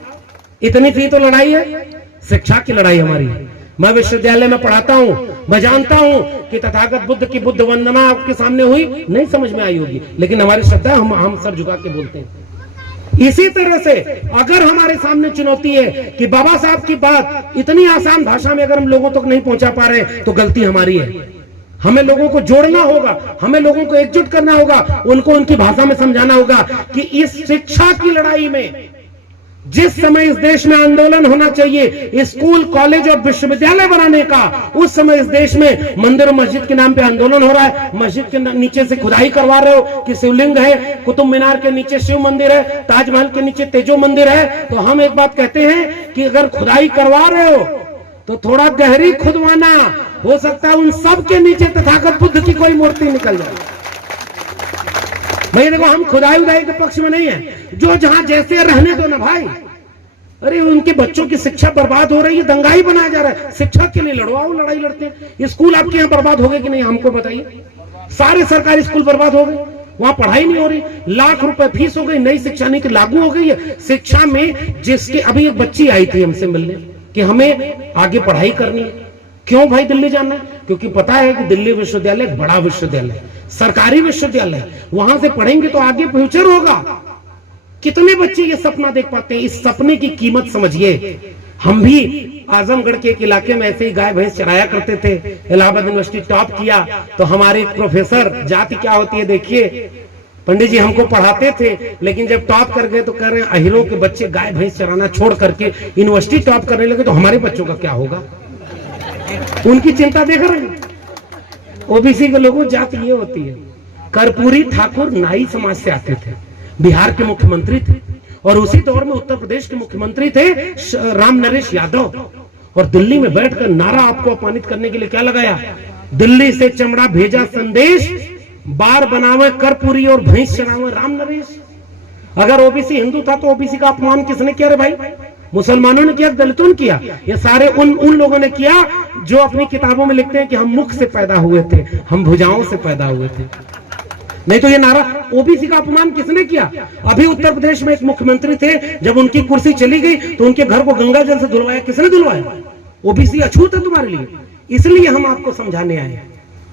इतनी सी तो लड़ाई है, शिक्षा की लड़ाई हमारी है। मैं विश्वविद्यालय में पढ़ाता हूं, मैं जानता हूं कि तथागत बुद्ध की बुद्ध वंदना आपके सामने हुई, नहीं समझ में आई होगी, लेकिन हमारी श्रद्धा हम सर झुका के बोलते हैं। इसी तरह से अगर हमारे सामने चुनौती है कि बाबा साहब की बात इतनी आसान भाषा में अगर हम लोगों तक नहीं पहुंचा पा रहे, तो गलती हमारी है। हमें लोगों को जोड़ना होगा, हमें लोगों को एकजुट करना होगा, उनको उनकी भाषा में समझाना होगा कि इस शिक्षा की लड़ाई में जिस समय इस देश में आंदोलन होना चाहिए स्कूल कॉलेज और विश्वविद्यालय बनाने का, उस समय इस देश में मंदिर और मस्जिद के नाम पे आंदोलन हो रहा है। मस्जिद के नीचे से खुदाई करवा रहे हो कि शिवलिंग है, कुतुब मीनार के नीचे शिव मंदिर है, ताजमहल के नीचे तेजो मंदिर है। तो हम एक बात कहते हैं कि अगर खुदाई करवा रहे हो तो थोड़ा गहरी खुदवाना, हो सकता है उन सब के नीचे तथागत बुद्ध की कोई मूर्ति निकल जाए। भाई देखो, हम खुदाई उदाई के पक्ष में नहीं है, जो जहां जैसे रहने दो ना भाई। अरे उनके बच्चों की शिक्षा बर्बाद हो रही है, दंगाई बनाया जा रहा है। शिक्षा के लिए लड़ो, आओ लड़ाई लड़ते हैं। स्कूल आपके यहाँ बर्बाद हो गए कि नहीं, हमको बताइए। सारे सरकारी स्कूल बर्बाद हो गए, वहां पढ़ाई नहीं हो रही, लाख रुपए फीस हो गई, नई शिक्षा नीति लागू हो गई है। शिक्षा में जिसके, अभी एक बच्ची आई थी हमसे मिलने, कि हमें आगे पढ़ाई करनी है। क्यों भाई दिल्ली जाना है? क्योंकि पता है कि दिल्ली विश्वविद्यालय एक बड़ा विश्वविद्यालय है, सरकारी विश्वविद्यालय है, वहां से पढ़ेंगे तो आगे फ्यूचर होगा। कितने बच्चे ये सपना देख पाते हैं? इस सपने की कीमत समझिए। हम भी आजमगढ़ के एक इलाके में ऐसे ही गाय भैंस चराया करते थे। इलाहाबाद यूनिवर्सिटी टॉप किया तो हमारे प्रोफेसर, जाति क्या होती है देखिए, पंडित जी हमको पढ़ाते थे, लेकिन जब टॉप कर गए तो कह रहे हैं अहिरों के बच्चे गाय भैंस चराना छोड़ करके यूनिवर्सिटी टॉप करने लगे तो हमारे बच्चों का क्या होगा? उनकी चिंता देख रहे हैं। ओबीसी के लोगों जाति ये होती है। कर्पूरी ठाकुर नाई समाज से आते थे, बिहार के मुख्यमंत्री थे, और उसी दौर में उत्तर प्रदेश के मुख्यमंत्री थे राम नरेश यादव। और दिल्ली में बैठकर नारा आपको अपमानित करने के लिए क्या लगाया? दिल्ली से चमड़ा भेजा संदेश, बार बनावे कर्पूरी और भैंस चरावे राम नरेश। अगर ओबीसी हिंदू था तो ओबीसी का अपमान किसने किया रे भाई? मुसलमानों ने किया, दलितों ने किया? ये सारे उन लोगों ने किया जो अपनी किताबों में लिखते हैं कि हम मुख से पैदा हुए थे, हम भुजाओं से पैदा हुए थे। नहीं तो ये नारा, ओबीसी का अपमान किसने किया? अभी उत्तर प्रदेश में एक मुख्यमंत्री थे, जब उनकी कुर्सी चली गई तो उनके घर को गंगा जल से धुलवाया। किसने धुलवाया? ओबीसी अछूत है तुम्हारे लिए। इसलिए हम आपको समझाने आए।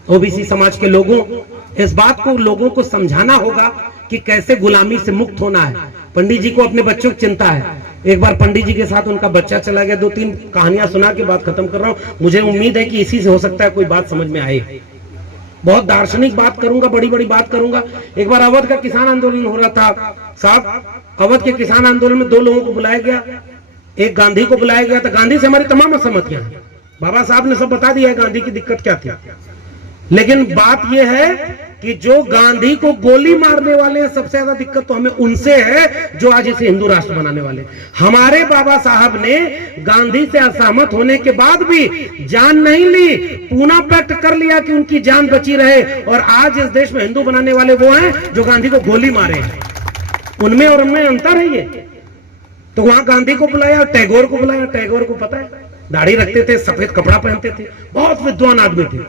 ओबीसी समाज के लोगों, इस बात को लोगों को समझाना होगा कि कैसे गुलामी से मुक्त होना है। पंडित जी को अपने बच्चों की चिंता है। एक बार पंडित जी के साथ उनका बच्चा चला गया, 2-3 कहानियां सुना के बात खत्म कर रहा हूं। मुझे उम्मीद है कि इसी से हो सकता है कोई बात समझ में आए। बहुत दार्शनिक बात करूंगा, बड़ी बड़ी बात करूंगा। एक बार अवध का किसान आंदोलन हो रहा था साहब। अवध के किसान आंदोलन में 2 लोगों को बुलाया गया। एक गांधी को बुलाया गया था। गांधी से हमारी तमाम असहमतियां हैं, बाबा साहब ने सब बता दिया है गांधी की दिक्कत क्या थी। लेकिन बात यह है कि जो गांधी को गोली मारने वाले हैं, सबसे ज्यादा दिक्कत तो हमें उनसे है जो आज इसे हिंदू राष्ट्र बनाने वाले। हमारे बाबा साहब ने गांधी से असहमत होने के बाद भी जान नहीं ली, पूना पैक्ट कर लिया कि उनकी जान बची रहे। और आज इस देश में हिंदू बनाने वाले वो हैं जो गांधी को गोली मारे हैं। उनमें और उनमें अंतर है ये। तो वहां गांधी को बुलाया, टैगोर को बुलाया। टैगोर को पता है, दाढ़ी रखते थे, सफेद कपड़ा पहनते थे, बहुत विद्वान आदमी थे।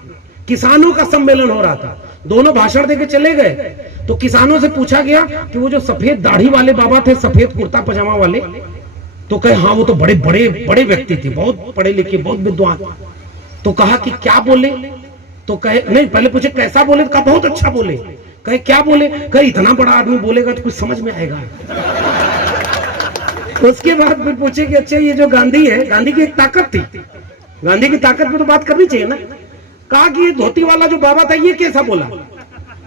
किसानों का सम्मेलन हो रहा था, दोनों भाषण देके चले गए। तो किसानों से पूछा गया कि वो जो सफेद दाढ़ी वाले बाबा थे, सफेद कुर्ता पजामा वाले, तो कहे हाँ वो तो बड़े बड़े बड़े व्यक्ति थे, बहुत पढ़े लिखे, बहुत विद्वान। तो कहा कि क्या बोले? तो कहे नहीं, पहले पूछे कैसा बोले? कहा बहुत अच्छा बोले। कहे क्या बोले? कहे इतना बड़ा आदमी बोलेगा तो कुछ समझ में आएगा। उसके बाद फिर पूछे कि अच्छा ये जो गांधी है, गांधी की एक ताकत थी, गांधी की ताकत पे तो बात करनी चाहिए ना। कहा कि ये धोती वाला जो बाबा था ये कैसा बोला?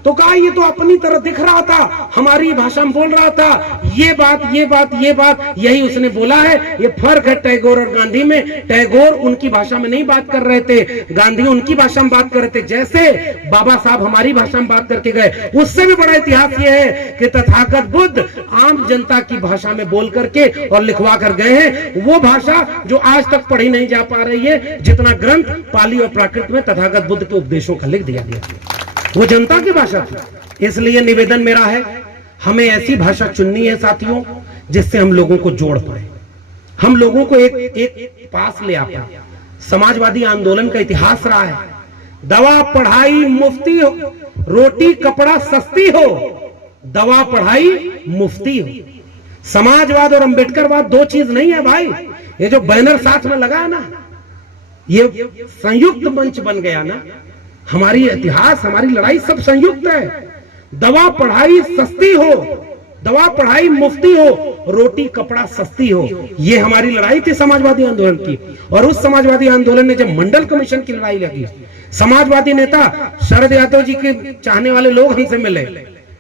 तो कहा ये तो अपनी तरह दिख रहा था, हमारी भाषा में बोल रहा था, ये बात ये बात ये बात यही उसने बोला है। ये फर्क है टैगोर और गांधी में। टैगोर उनकी भाषा में नहीं बात कर रहे थे, गांधी उनकी भाषा में बात कर रहे थे। जैसे बाबा साहब हमारी भाषा में बात करके गए। उससे भी बड़ा इतिहास ये है कि तथागत बुद्ध आम जनता की भाषा में बोल करके और लिखवा कर गए हैं, वो भाषा जो आज तक पढ़ी नहीं जा पा रही है, जितना ग्रंथ पाली और प्राकृत में तथागत बुद्ध के उपदेशों का लिख दिया गया, वो जनता की भाषा थी। इसलिए निवेदन मेरा है, हमें ऐसी भाषा चुननी है साथियों जिससे हम लोगों को जोड़ पाए, हम लोगों को एक पास ले आ पाए। समाजवादी आंदोलन का इतिहास रहा है, दवा पढ़ाई मुफ्ती हो, रोटी कपड़ा सस्ती हो, दवा पढ़ाई मुफ्ती हो। समाजवाद और अंबेडकरवाद दो चीज नहीं है भाई। ये जो बैनर साथ में लगा है ना, ये संयुक्त मंच बन गया ना। हमारी इतिहास, हमारी लड़ाई सब संयुक्त है। दवा पढ़ाई सस्ती हो, दवा पढ़ाई मुफ्ती हो, रोटी कपड़ा सस्ती हो, ये हमारी लड़ाई थी समाजवादी आंदोलन की। और उस समाजवादी आंदोलन ने जब मंडल कमीशन की लड़ाई लगी, समाजवादी नेता शरद यादव जी के चाहने वाले लोग हमसे मिले।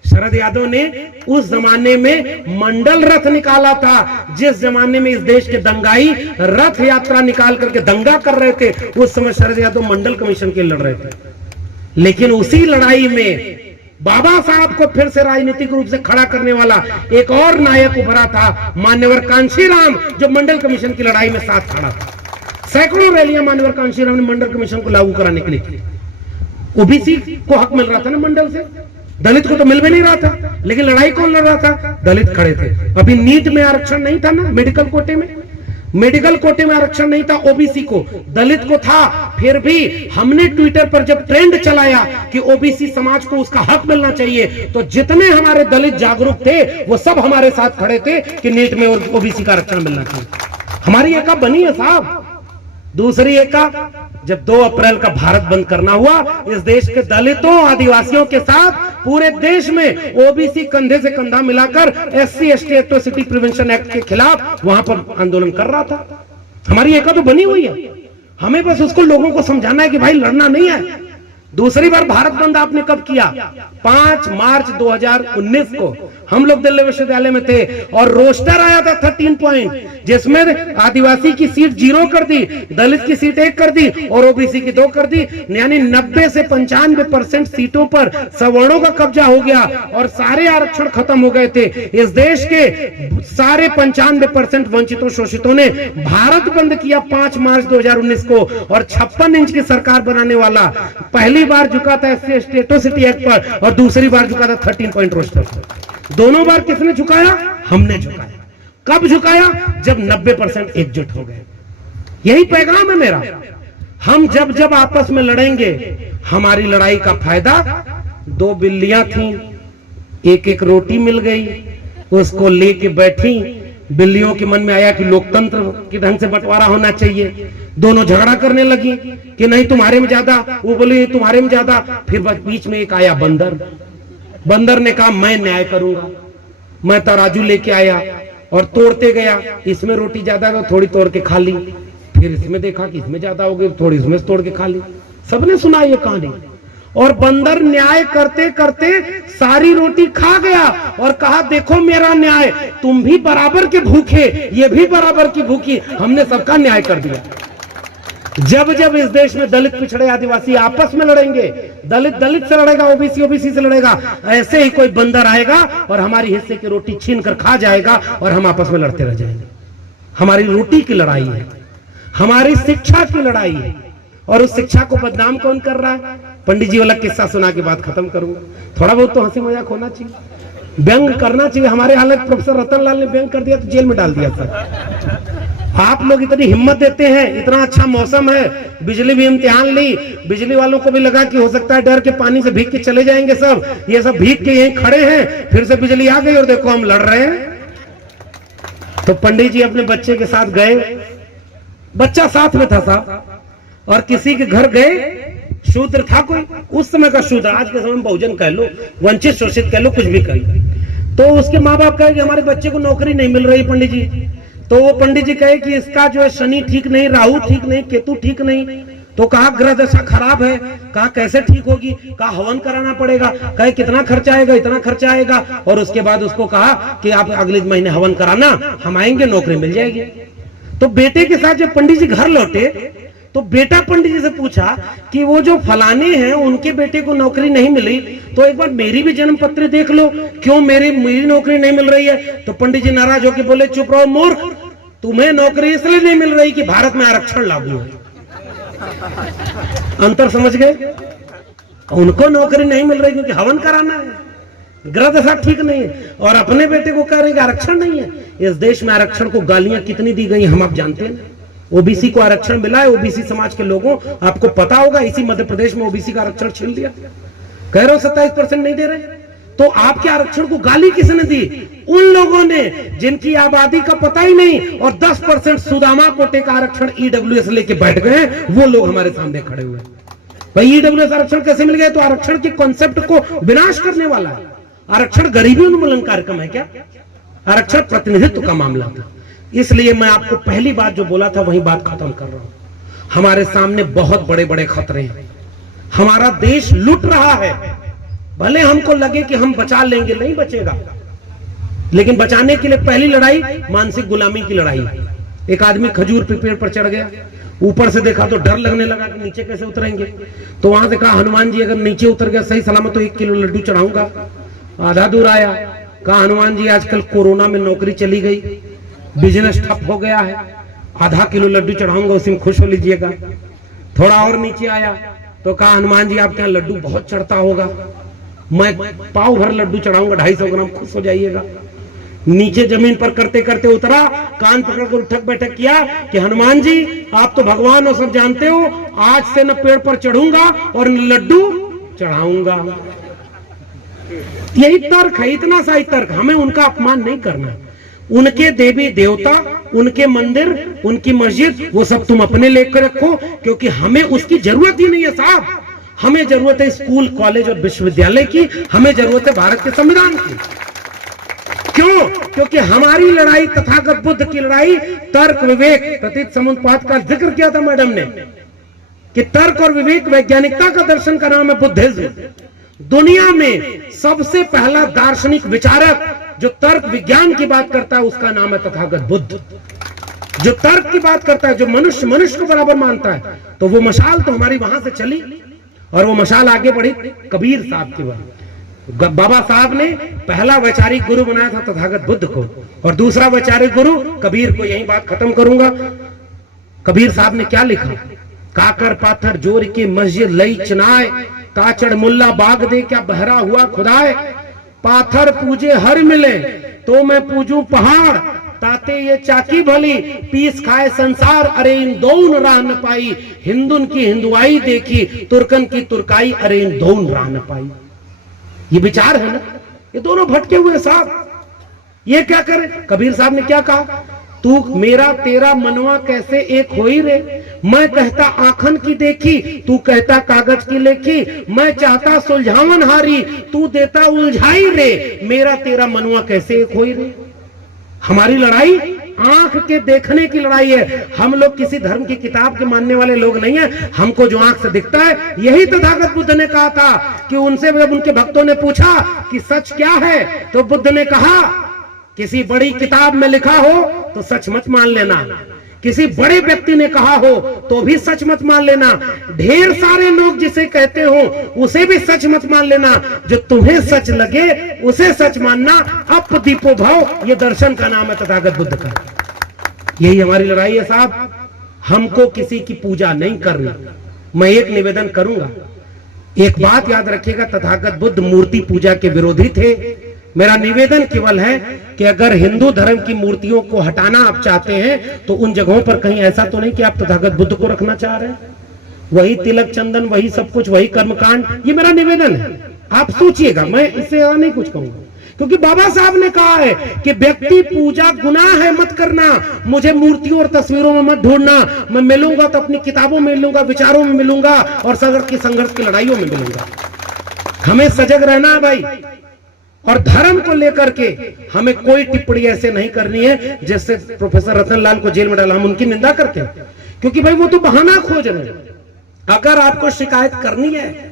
शरद यादव ने उस जमाने में मंडल रथ निकाला था, जिस जमाने में इस देश के दंगाई रथ यात्रा निकाल करके दंगा कर रहे थे, उस समय शरद यादव मंडल कमीशन के लड़ रहे थे। लेकिन उसी लड़ाई में बाबा साहब को फिर से राजनीतिक रूप से खड़ा करने वाला एक और नायक उभरा था, मान्यवर कांशीराम, जो मंडल कमीशन की लड़ाई में साथ खड़ा था। सैकड़ों रैलियां मान्यवर कांशीराम ने मंडल कमीशन को लागू कराने के लिए की। ओबीसी को हक मिल रहा था ना मंडल से, दलित को तो मिल भी नहीं रहा था, लेकिन लड़ाई कौन लड़ रहा था? दलित खड़े थे। अभी नीट में आरक्षण नहीं था ना, मेडिकल कोटे में, मेडिकल कोटे में आरक्षण नहीं था ओबीसी को, दलित को था। फिर भी हमने ट्विटर पर जब ट्रेंड चलाया कि ओबीसी समाज को उसका हक मिलना चाहिए, तो जितने हमारे दलित जागरूक थे वो सब हमारे साथ खड़े थे कि नीट में ओबीसी का आरक्षण मिलना चाहिए। हमारी एका बनी है साहब। दूसरी एका, जब 2 अप्रैल का भारत बंद करना हुआ, इस देश के दलितों आदिवासियों के साथ पूरे देश में ओबीसी कंधे से कंधा मिलाकर SC ST atrocity prevention act के खिलाफ वहां पर आंदोलन कर रहा था। हमारी एका तो बनी हुई है, हमें बस उसको लोगों को समझाना है कि भाई लड़ना नहीं है। दूसरी बार भारत बंद आपने कब किया? 5 मार्च 2019 को हम लोग दिल्ली विश्वविद्यालय में थे और रोस्टर आया था 13 पॉइंट, जिसमें आदिवासी की सीट 0 कर दी, दलित की सीट 1 कर दी और ओबीसी की 2 कर दी। यानी 90 से 95% सीटों पर सवर्णों का कब्जा हो गया और सारे आरक्षण खत्म हो गए थे। इस देश के सारे 95% वंचितों शोषितों ने भारत बंद किया 5 मार्च 2019 को, और 56 इंच की सरकार बनाने वाला पहली बार झुका था SC ST एट्रोसिटी एक्ट पर और दूसरी बार झुका था 13 पॉइंट रोस्टर पर। दोनों बार किसने झुकाया? हमने झुकाया। कब झुकाया? जब 90% एकजुट हो गए। यही पैगाम है मेरा। हम जब जब आपस में लड़ेंगे, हमारी लड़ाई का फायदा, 2 बिल्लियां थीं, एक रोटी मिल गई, उसको लेके बैठी। बिल्लियों के मन में आया कि लोकतंत्र के ढंग से बंटवारा होना चाहिए। दोनों झगड़ा करने लगी कि नहीं तुम्हारे में ज्यादा, वो बोली तुम्हारे में ज्यादा। फिर बीच में एक आया बंदर। बंदर ने कहा मैं न्याय करूंगा। मैं तराजू लेके आया और तोड़ते गया, इसमें रोटी ज्यादा तो थोड़ी तोड़ के खा ली। फिर इसमें देखा कि इसमें ज्यादा हो गई, थोड़ी इसमें से तोड़ के खा ली। सबने सुना ये कहानी। और बंदर न्याय करते करते सारी रोटी खा गया और कहा देखो मेरा न्याय, तुम भी बराबर के भूखे, ये भी बराबर की भूखी, हमने सबका न्याय कर दिया। जब जब इस देश में दलित पिछड़े आदिवासी आपस में लड़ेंगे, दलित दलित से लड़ेगा, ओबीसी ओबीसी से लड़ेगा, ऐसे ही कोई बंदर आएगा और हमारी हिस्से की रोटी छीन कर खा जाएगा और हम आपस में लड़ते रह जाएंगे। हमारी रोटी की लड़ाई है, हमारी शिक्षा की लड़ाई है। और उस शिक्षा को बदनाम कौन कर रहा है? पंडित जी वाला किस्सा सुना के बात खत्म करूंगा। थोड़ा बहुत तो हंसी मजाक होना चाहिए, व्यंग करना चाहिए। हमारे हालत प्रोफेसर रतनलाल ने व्यंग कर दिया तो जेल में डाल दिया सर। आप लोग इतनी हिम्मत देते हैं, इतना अच्छा मौसम है, बिजली भी इम्तिहान ली, बिजली वालों को भी लगा कि हो सकता है डर के पानी से भीग के चले जाएंगे सब, ये सब भीग के यहीं खड़े हैं, फिर से बिजली आ गई और देखो हम लड़ रहे हैं। तो पंडित जी अपने बच्चे के साथ गए, बच्चा साथ में था साहब, और किसी के घर गए, शूद्र था कोई, उस समय का शूद्र, आज के समय में बहुजन कह लो, वंचित शोषित कह लो, कुछ भी कह लो। तो उसके माँ बाप कहे कि हमारे बच्चे को नौकरी नहीं मिल रही पंडित जी। तो वो पंडित जी कहे कि इसका जो है शनि ठीक नहीं, राहु ठीक नहीं, केतु ठीक नहीं। तो कहा ग्रह दशा खराब है। कहा कैसे ठीक होगी? कहा हवन कराना पड़ेगा। कहे कितना खर्चा आएगा? इतना खर्चा आएगा। और उसके बाद उसको कहा कि आप अगले महीने हवन कराना, हम आएंगे, नौकरी मिल जाएगी। तो बेटे के साथ जब पंडित जी घर लौटे तो बेटा पंडित जी से पूछा कि वो जो फलाने हैं उनके बेटे को नौकरी नहीं मिली, तो एक बार मेरी भी जन्म पत्र देख लो, क्यों मेरी नौकरी नहीं मिल रही है? तो पंडित जी नाराज होकर बोले चुप रहो मूर्ख, तुम्हें नौकरी इसलिए नहीं मिल रही कि भारत में आरक्षण लागू है। अंतर समझ गए? उनको नौकरी नहीं मिल रही क्योंकि हवन कराना है, ग्रह दशा ठीक नहीं है, और अपने बेटे को कह रहे हैं कि आरक्षण नहीं है। इस देश में आरक्षण को गालियां कितनी दी गई हम आप जानते हैं। ओबीसी को आरक्षण मिला है, ओबीसी समाज के लोगों, आपको पता होगा, इसी मध्य प्रदेश में ओबीसी का आरक्षण छीन लिया। कह रहे हो 27% नहीं दे रहे, तो आपके आरक्षण को गाली किसने दी? उन लोगों ने जिनकी आबादी का पता ही नहीं और 10% सुदामा कोटे का आरक्षण ईडब्ल्यूएस लेके बैठ गए, वो लोग हमारे सामने खड़े हुए। भाई ईडब्ल्यूएस आरक्षण कैसे मिल गए? तो आरक्षण के कॉन्सेप्ट को विनाश करने वाला है। आरक्षण गरीबी उन्मूलन कार्यक्रम है क्या? आरक्षण प्रतिनिधित्व का मामला था। इसलिए मैं आपको पहली बात जो बोला था वही बात खत्म कर रहा हूं। हमारे सामने बहुत बड़े बड़े खतरे हैं। हमारा देश लुट रहा है। भले हमको लगे कि हम बचा लेंगे, नहीं बचेगा, लेकिन बचाने के लिए पहली लड़ाई मानसिक गुलामी की लड़ाई। एक आदमी खजूर पे पेड़ पर चढ़ गया, ऊपर से देखा तो डर लगने लगा कि नीचे कैसे उतरेंगे। तो वहां से कहा हनुमान जी अगर नीचे उतर गया सही सलामत तो 1 किलो लड्डू चढ़ाऊंगा। आधा दूर आया, कहा हनुमान जी आजकल कोरोना में नौकरी चली गई, बिजनेस ठप हो गया है, आधा किलो लड्डू चढ़ाऊंगा, उसी में खुश हो लीजिएगा। थोड़ा और नीचे आया तो कहा हनुमान जी आपके यहाँ लड्डू बहुत चढ़ता होगा, मैं पाव भर लड्डू चढ़ाऊंगा 250 ग्राम, खुश हो जाइएगा। नीचे जमीन पर करते करते उतरा, कान पकड़कर उठक बैठक किया कि हनुमान जी आप तो भगवान हो, सब जानते हो, आज से न पेड़ पर चढ़ूंगा और लड्डू चढ़ाऊंगा। यही तर्क है, इतना सा ही तर्क। हमें उनका अपमान नहीं करना। उनके देवी देवता उनके मंदिर, उनकी मस्जिद, वो सब तुम अपने लेकर रखो, क्योंकि हमें उसकी जरूरत ही नहीं है साहब। हमें जरूरत है स्कूल, कॉलेज और विश्वविद्यालय की, हमें जरूरत है भारत के संविधान की। क्यों? क्योंकि हमारी लड़ाई, तथागत बुद्ध की लड़ाई तर्क, विवेक, प्रतीत समुत्पाद का जिक्र किया था मैडम ने कि तर्क और विवेक, वैज्ञानिकता का दर्शन का नाम है बुद्धिज्म। दुनिया में सबसे पहला दार्शनिक विचारक जो तर्क विज्ञान की बात करता है उसका नाम है तथागत बुद्ध। जो तर्क की बात करता है, जो मनुष्य को बराबर मानता है, तो वो मशाल तो हमारी वहां से चली और वो मशाल आगे बढ़ी कबीर साहब की बात। बाबा साहब ने पहला वैचारिक गुरु बनाया था तथागत बुद्ध को, और दूसरा वैचारिक गुरु कबीर को। यही बात खत्म करूंगा। कबीर साहब ने क्या लिखा? काकर पाथर जोर के मस्जिद लई चनाए, ताचड़ मुल्ला बाग दे क्या बहरा हुआ खुदाए। पाथर पूजे हर मिले तो मैं पूजू पहाड़, ताते ये चाकी भली पीस खाए संसार। अरे इन दोनों राह न पाई, हिंदुन की हिंदुआई देखी, तुर्कन की तुर्काई, अरे इन दोनों राह न पाई। ये विचार है ना, ये दोनों भटके हुए साहब। ये क्या करे? कबीर साहब ने क्या कहा? तू मेरा तेरा मनवा कैसे एक होई रे। मैं कहता आंखन की देखी, तू कहता कागज की लेखी। मैं चाहता सुलझावन हारी, तू देता उलझाई रे। मेरा तेरा मनवा कैसे एक होई रे। हमारी लड़ाई आंख के देखने की लड़ाई है। हम लोग किसी धर्म की किताब के मानने वाले लोग नहीं है। हमको जो आंख से दिखता है, यही तथागत बुद्ध ने कहा था कि उनसे जब उनके भक्तों ने पूछा कि सच क्या है, तो बुद्ध ने कहा किसी बड़ी किताब में लिखा हो तो सच मत मान लेना, किसी बड़े व्यक्ति ने कहा हो तो भी सच मत मान लेना, ढेर सारे लोग जिसे कहते हो उसे भी सच मत मान लेना। जो तुम्हें सच लगे उसे सच मानना। अप दीपो भाव, ये दर्शन का नाम है तथागत बुद्ध का। यही हमारी लड़ाई है साहब। हमको किसी की पूजा नहीं करनी। मैं एक निवेदन करूंगा, एक बात याद रखिएगा, तथागत बुद्ध मूर्ति पूजा के विरोधी थे। मेरा निवेदन केवल है कि अगर हिंदू धर्म की मूर्तियों को हटाना आप चाहते हैं तो उन जगहों पर कहीं ऐसा तो नहीं कि आप तथागत बुद्ध को रखना चाह रहे हैं। वही तिलक चंदन, वही सब कुछ, वही कर्मकांड। ये मेरा निवेदन है, आप सोचिएगा। मैं इससे नहीं कुछ कहूंगा, क्योंकि बाबा साहब ने कहा है कि व्यक्ति पूजा गुनाह है, मत करना। मुझे मूर्तियों और तस्वीरों में मत ढूंढना। मैं मिलूंगा तो अपनी किताबों में मिलूंगा, विचारों में मिलूंगा और संघर्ष की लड़ाइयों में मिलूंगा। हमें सजग रहना है भाई, और धर्म को लेकर के हमें कोई टिप्पणी ऐसे नहीं करनी है जैसे प्रोफेसर रतनलाल को जेल में डाला। हम उनकी निंदा करते हैं क्योंकि भाई वो तो बहाना खोज रहे हैं। अगर आपको शिकायत करनी है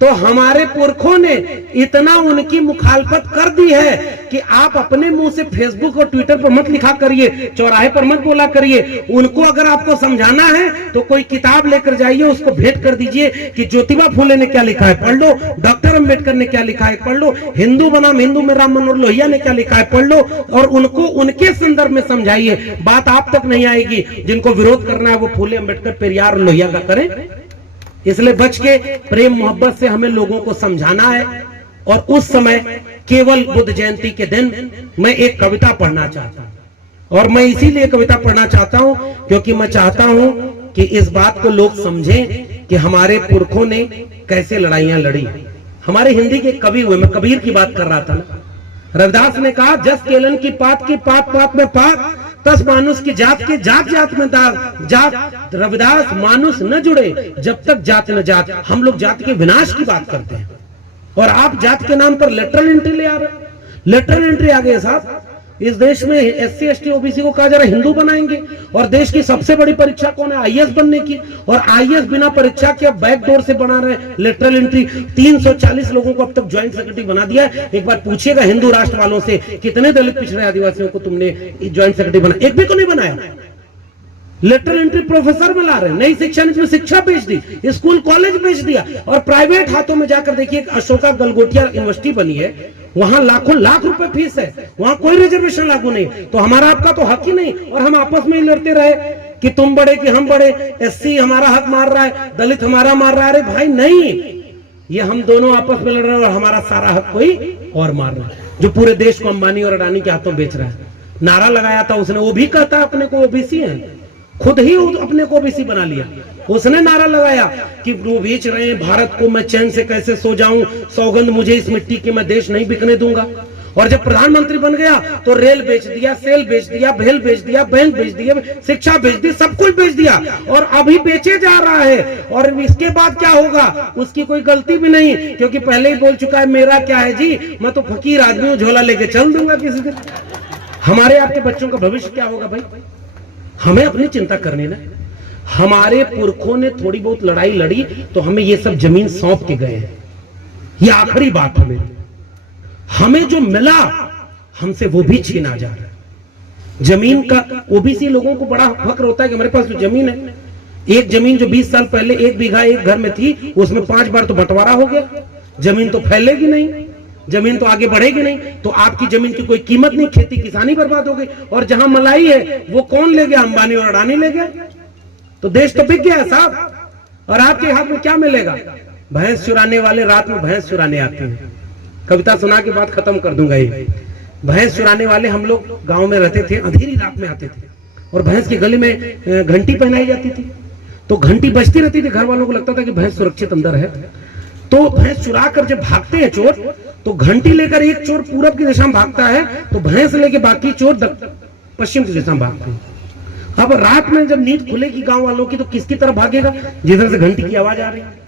तो हमारे पुरखों ने इतना उनकी मुखालफत कर दी है कि आप अपने मुंह से फेसबुक और ट्विटर पर मत लिखा करिए, चौराहे पर मत बोला करिए। उनको अगर आपको समझाना है तो कोई किताब लेकर जाइए, उसको भेंट कर दीजिए कि ज्योतिबा फूले ने क्या लिखा है पढ़ लो, डॉक्टर अंबेडकर ने क्या लिखा है पढ़ लो, हिंदू बनाम हिंदू में राम मनोहर लोहिया ने क्या लिखा है पढ़ लो, और उनको उनके संदर्भ में समझाइए। बात आप तक नहीं आएगी। जिनको विरोध करना है वो फूले, अंबेडकर, पेरियार और लोहिया का करें। इसलिए बच के प्रेम मोहब्बत से हमें लोगों को समझाना है। और उस समय केवल बुद्ध जयंती के दिन मैं एक कविता पढ़ना चाहता हूं, और मैं इसीलिए कविता पढ़ना चाहता हूं क्योंकि मैं चाहता हूं कि इस बात को लोग समझें कि हमारे पुरखों ने कैसे लड़ाइयां लड़ी। हमारे हिंदी के कवि हुए, मैं कबीर की बात कर रहा था ना। रविदास ने कहा जस केलन की पात पात में पात, तस मानुष की जात के जात जात में दाग। जात रविदास, मानुष न जुड़े जब तक जात न जात। हम लोग जात के विनाश की बात करते हैं और आप जात के नाम पर लेटरल एंट्री ले आ रहे हैं। लेटरल एंट्री आ गई साहब। इस देश में SC ST OBC को कहा जा रहा है हिंदू बनाएंगे, और देश की सबसे बड़ी परीक्षा कौन है? IAS बनने की, और IAS बिना परीक्षा के बैक डोर से बना रहे हैं लेटरल एंट्री। 340 लोगों को अब तक ज्वाइंट सेक्रेटरी बना दिया है। एक बार पूछिएगा हिंदू राष्ट्र वालों से, कितने दलित पिछड़े आदिवासियों को तुमने ज्वाइंट सेक्रेटरी बनाया? एक भी को नहीं बनाया। लेटरल एंट्री प्रोफेसर में ला रहे हैं। नई शिक्षा नीति में शिक्षा बेच दी, स्कूल कॉलेज बेच दिया, और प्राइवेट हाथों में जाकर देखिए अशोका गलगोटिया यूनिवर्सिटी बनी है, वहां लाखों लाख रुपए फीस है, वहां कोई रिजर्वेशन लागू नहीं। तो हमारा आपका तो हक ही नहीं, और हम आपस में ही लड़ते रहे कि तुम बड़े कि हम बड़े, SC हमारा हक मार रहा है, दलित हमारा मार रहा है। अरे भाई नहीं, ये हम दोनों आपस में लड़ रहे हैं और हमारा सारा हक कोई और मार रहा है, जो पूरे देश को अंबानी और अडानी के हाथों बेच रहा है। नारा लगाया था उसने, वो भी कहता है अपने को OBC है, खुद ही अपने को OBC बना लिया। उसने नारा लगाया कि वो बेच रहे हैं भारत को, मैं चैन से कैसे सो जाऊं, सौगंध मुझे इस मिट्टी की, मैं देश नहीं बिकने दूंगा। और जब प्रधानमंत्री बन गया तो रेल बेच दिया, सेल बेच दिया, भेल बेच दिया, बैंक बेच दिया, शिक्षा बेच दी, सब कुछ बेच दिया और अभी बेचे जा रहा है। और इसके बाद क्या होगा उसकी कोई गलती भी नहीं, क्योंकि पहले ही बोल चुका है मेरा क्या है जी, मैं तो फकीर आदमी हूं, झोला लेके चल दूंगा किसी दिन। हमारे आपके बच्चों का भविष्य क्या होगा भाई, हमें अपनी चिंता करनी ना। हमारे पुरखों ने थोड़ी बहुत लड़ाई लड़ी तो हमें ये सब जमीन सौंप के गए हैं, ये आखिरी बात है मेरी। हमें जो मिला हमसे वो भी छीना जा रहा है। जमीन का ओबीसी लोगों को बड़ा फक्र होता है कि हमारे पास तो जमीन है। एक जमीन जो 20 साल पहले 1 बीघा एक घर में थी उसमें 5 बार तो बंटवारा हो गया। जमीन तो फैलेगी नहीं, जमीन तो आगे बढ़ेगी नहीं, तो आपकी जमीन की कोई कीमत नहीं, खेती किसानी बर्बाद हो गई। और जहां मलाई है वो कौन ले गया, अंबानी और अडानी ले गया। तो देश तो बिक गया है साहब। और आपके हाथ में क्या मिलेगा, भैंस चुराने वाले रात में भैंस चुराने आते हैं। कविता सुना के बाद खत्म कर दूंगा ये। भैंस चुराने वाले, हम लोग गांव में रहते थे, अंधेरी रात में आते थे और भैंस के गले में घंटी पहनाई जाती थी, तो घंटी बजती रहती थी। घर वालों को लगता था कि भैंस सुरक्षित अंदर है। तो भैंस चुरा कर जब भागते हैं चोर, तो घंटी लेकर एक चोर पूरब की दिशा में भागता है तो भैंस लेके बाकी चोर पश्चिम की दिशा में भागते हैं। अब रात में जब नींद खुलेगी गांव वालों की तो किसकी तरफ भागेगा, जिधर से घंटी की आवाज आ रही है।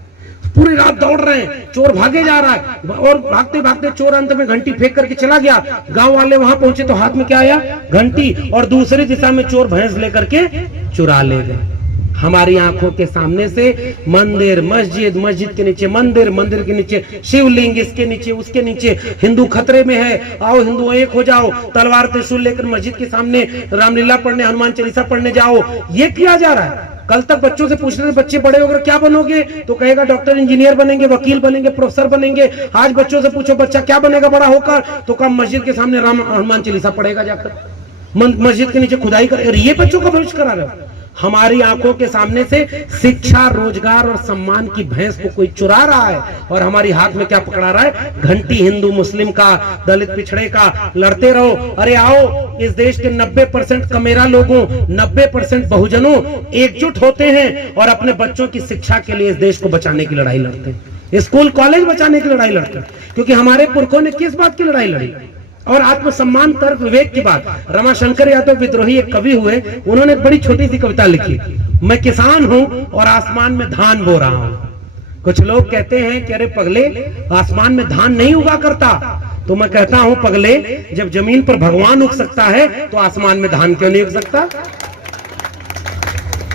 पूरी रात दौड़ रहे हैं, चोर भागे जा रहा है और भागते भागते चोर अंत में घंटी फेंक करके चला गया। गांव वाले वहां पहुंचे तो हाथ में क्या आया, घंटी, और दूसरी दिशा में चोर भैंस लेकर के चुरा ले गए। हमारी आंखों के सामने से मंदिर, मस्जिद, मस्जिद के नीचे मंदिर, मंदिर के नीचे शिवलिंग, इसके नीचे उसके नीचे, हिंदू खतरे में है, आओ हिंदू एक हो जाओ, तलवार त्रिशूल लेकर मस्जिद के सामने रामलीला पढ़ने, हनुमान चालीसा पढ़ने जाओ, ये किया जा रहा है। कल तक बच्चों से पूछ रहे थे बच्चे बड़े होकर क्या बनोगे, तो कहेगा डॉक्टर इंजीनियर बनेंगे, वकील बनेंगे, प्रोफेसर बनेंगे। आज बच्चों से पूछो बच्चा क्या बनेगा बड़ा होकर, तो कम मस्जिद के सामने राम हनुमान चालीसा पढ़ेगा जाकर, मस्जिद के नीचे खुदाई कर। ये बच्चों का भविष्य करा रहे हो। हमारी आंखों के सामने से शिक्षा, रोजगार और सम्मान की भैंस को कोई चुरा रहा है और हमारी हाथ में क्या पकड़ा रहा है, घंटी। हिंदू मुस्लिम का, दलित पिछड़े का, लड़ते रहो। अरे आओ, इस देश के 90% कमेरा लोगों, 90% बहुजनों एकजुट होते हैं और अपने बच्चों की शिक्षा के लिए इस देश को बचाने की लड़ाई लड़ते हैं, स्कूल कॉलेज बचाने की लड़ाई लड़ते हैं। क्योंकि हमारे पुरखों ने किस बात की लड़ाई लड़ी, और आत्मसम्मान, तर्क, विवेक की बात। रमाशंकर यादव विद्रोही एक कवि हुए, उन्होंने बड़ी छोटी सी कविता लिखी, मैं किसान हूं और आसमान में धान बो रहा हूं। कुछ लोग कहते हैं कि अरे पगले, आसमान में धान नहीं उगा करता। तो मैं कहता हूं पगले, जब जमीन पर भगवान उग सकता है तो आसमान में धान क्यों नहीं उग सकता।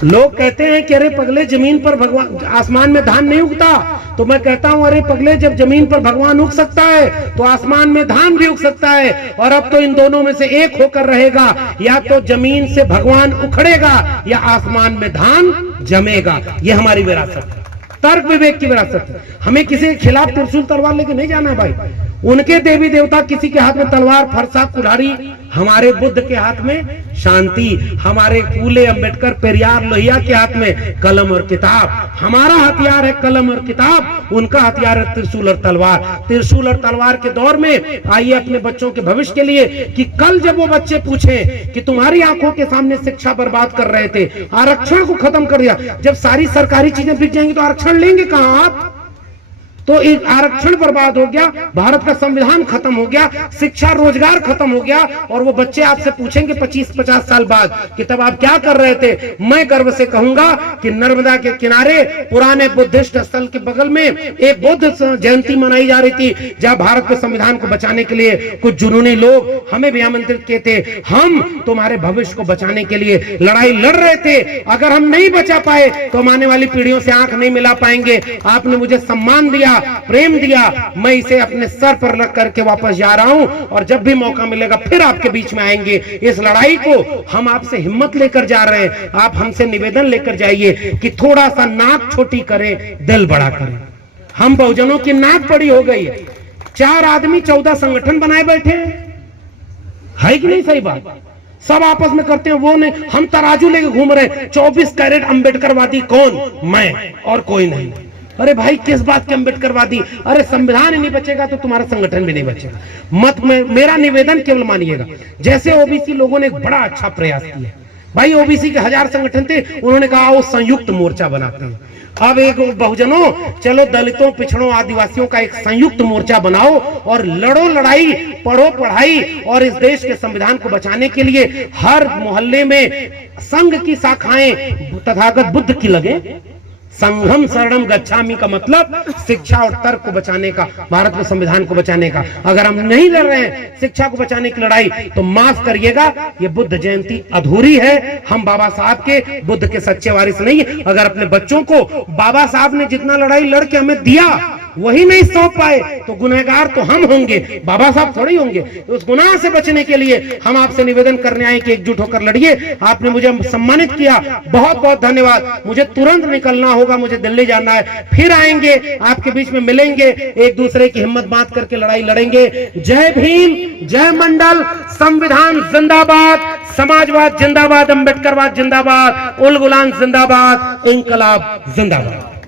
लोग कहते हैं कि अरे पगले, जमीन पर भगवान, आसमान में धान नहीं उगता। तो मैं कहता हूं अरे पगले, जब जमीन पर भगवान उग सकता है तो आसमान में धान भी उग सकता है। और अब तो इन दोनों में से एक होकर रहेगा, या तो जमीन से भगवान उखड़ेगा या आसमान में धान जमेगा। ये हमारी विरासत है, तर्क विवेक की विरासत है। हमें किसी के खिलाफ त्रिशूल तलवार लेके नहीं जाना भाई। उनके देवी देवता किसी के हाथ में तलवार, फरसा, कुल्हाड़ी, हमारे बुद्ध के हाथ में शांति, हमारे फूले, अंबेडकर, पेरियार, लोहिया के हाथ में कलम और किताब। हमारा हथियार है कलम और किताब, उनका हथियार है त्रिशूल और तलवार। त्रिशूल और तलवार के दौर में आइए अपने बच्चों के भविष्य के लिए, कि कल जब वो बच्चे पूछें कि तुम्हारी आंखों के सामने शिक्षा बर्बाद कर रहे थे, आरक्षण को खत्म कर दिया, जब सारी सरकारी चीजें बिक जाएंगी तो आरक्षण लेंगे कहां आप। तो एक आरक्षण बर्बाद हो गया, भारत का संविधान खत्म हो गया, शिक्षा रोजगार खत्म हो गया। और वो बच्चे आपसे पूछेंगे 25-50 साल बाद कि तब आप क्या कर रहे थे। मैं गर्व से कहूंगा कि नर्मदा के किनारे पुराने बुद्धिस्ट स्थल के बगल में एक बुद्ध जयंती मनाई जा रही थी, जहां भारत के संविधान को बचाने के लिए कुछ जुनूनी लोग हमें भी आमंत्रित किए थे। हम तुम्हारे भविष्य को बचाने के लिए लड़ाई लड़ रहे थे। अगर हम नहीं बचा पाए तो हम आने वाली पीढ़ियों से आंख नहीं मिला पाएंगे। आपने मुझे सम्मान दिया, प्रेम दिया, मैं इसे अपने सर पर रख करके वापस जा रहा हूं। और जब भी मौका मिलेगा फिर आपके बीच में आएंगे। इस लड़ाई को हम आपसे हिम्मत लेकर जा रहे हैं। आप हमसे निवेदन लेकर जाइए कि थोड़ा सा नाक छोटी करें, दिल बड़ा करें। हम बहुजनों की नाक बड़ी हो गई है। 4 आदमी 14 संगठन बनाए बैठे है कि नहीं, सही बात। सब आपस में करते हैं, वो नहीं, हम तराजू लेके घूम रहे हैं। 24 कैरेट अंबेडकरवादी कौन, मैं और कोई नहीं। अरे भाई किस बात के अंबेडकरवादी, अरे संविधान ही नहीं बचेगा तो तुम्हारा संगठन भी नहीं बचेगा। मत में मेरा निवेदन केवल मानिएगा, जैसे ओबीसी लोगों ने एक बड़ा अच्छा प्रयास किया, भाई ओबीसी के 1000 संगठन थे, उन्होंने कहा वो संयुक्त मोर्चा बनाते हैं। अब एक बहुजनों, चलो दलितों, पिछड़ों, आदिवासियों का एक संयुक्त मोर्चा बनाओ और लड़ो लड़ाई, पढ़ो पढ़ाई, और इस देश के संविधान को बचाने के लिए हर मोहल्ले में संघ की शाखाएं तथागत बुद्ध की लगे। संघम शरणम गच्छामि का मतलब शिक्षा और तर्क को बचाने का, भारत के संविधान को बचाने का। अगर हम नहीं लड़ रहे हैं शिक्षा को बचाने की लड़ाई, तो माफ करिएगा, ये बुद्ध जयंती अधूरी है। हम बाबा साहब के, बुद्ध के सच्चे वारिस नहीं। अगर अपने बच्चों को बाबा साहब ने जितना लड़ाई लड़ के हमें दिया वही नहीं सौंप पाए, तो गुनहगार तो हम होंगे, बाबा साहब थोड़ी होंगे। तो उस गुनाह से बचने के लिए हम आपसे निवेदन करने आए कि एकजुट होकर लड़िए। आपने मुझे सम्मानित किया, बहुत बहुत धन्यवाद। मुझे तुरंत निकलना होगा, मुझे दिल्ली जाना है। फिर आएंगे, आपके बीच में मिलेंगे, एक दूसरे की हिम्मत बांध करके लड़ाई लड़ेंगे। जय भीम, जय मंडल, संविधान जिंदाबाद, समाजवाद जिंदाबाद, अम्बेडकरवाद जिंदाबाद, उल गुलाम जिंदाबाद, इंकलाब जिंदाबाद।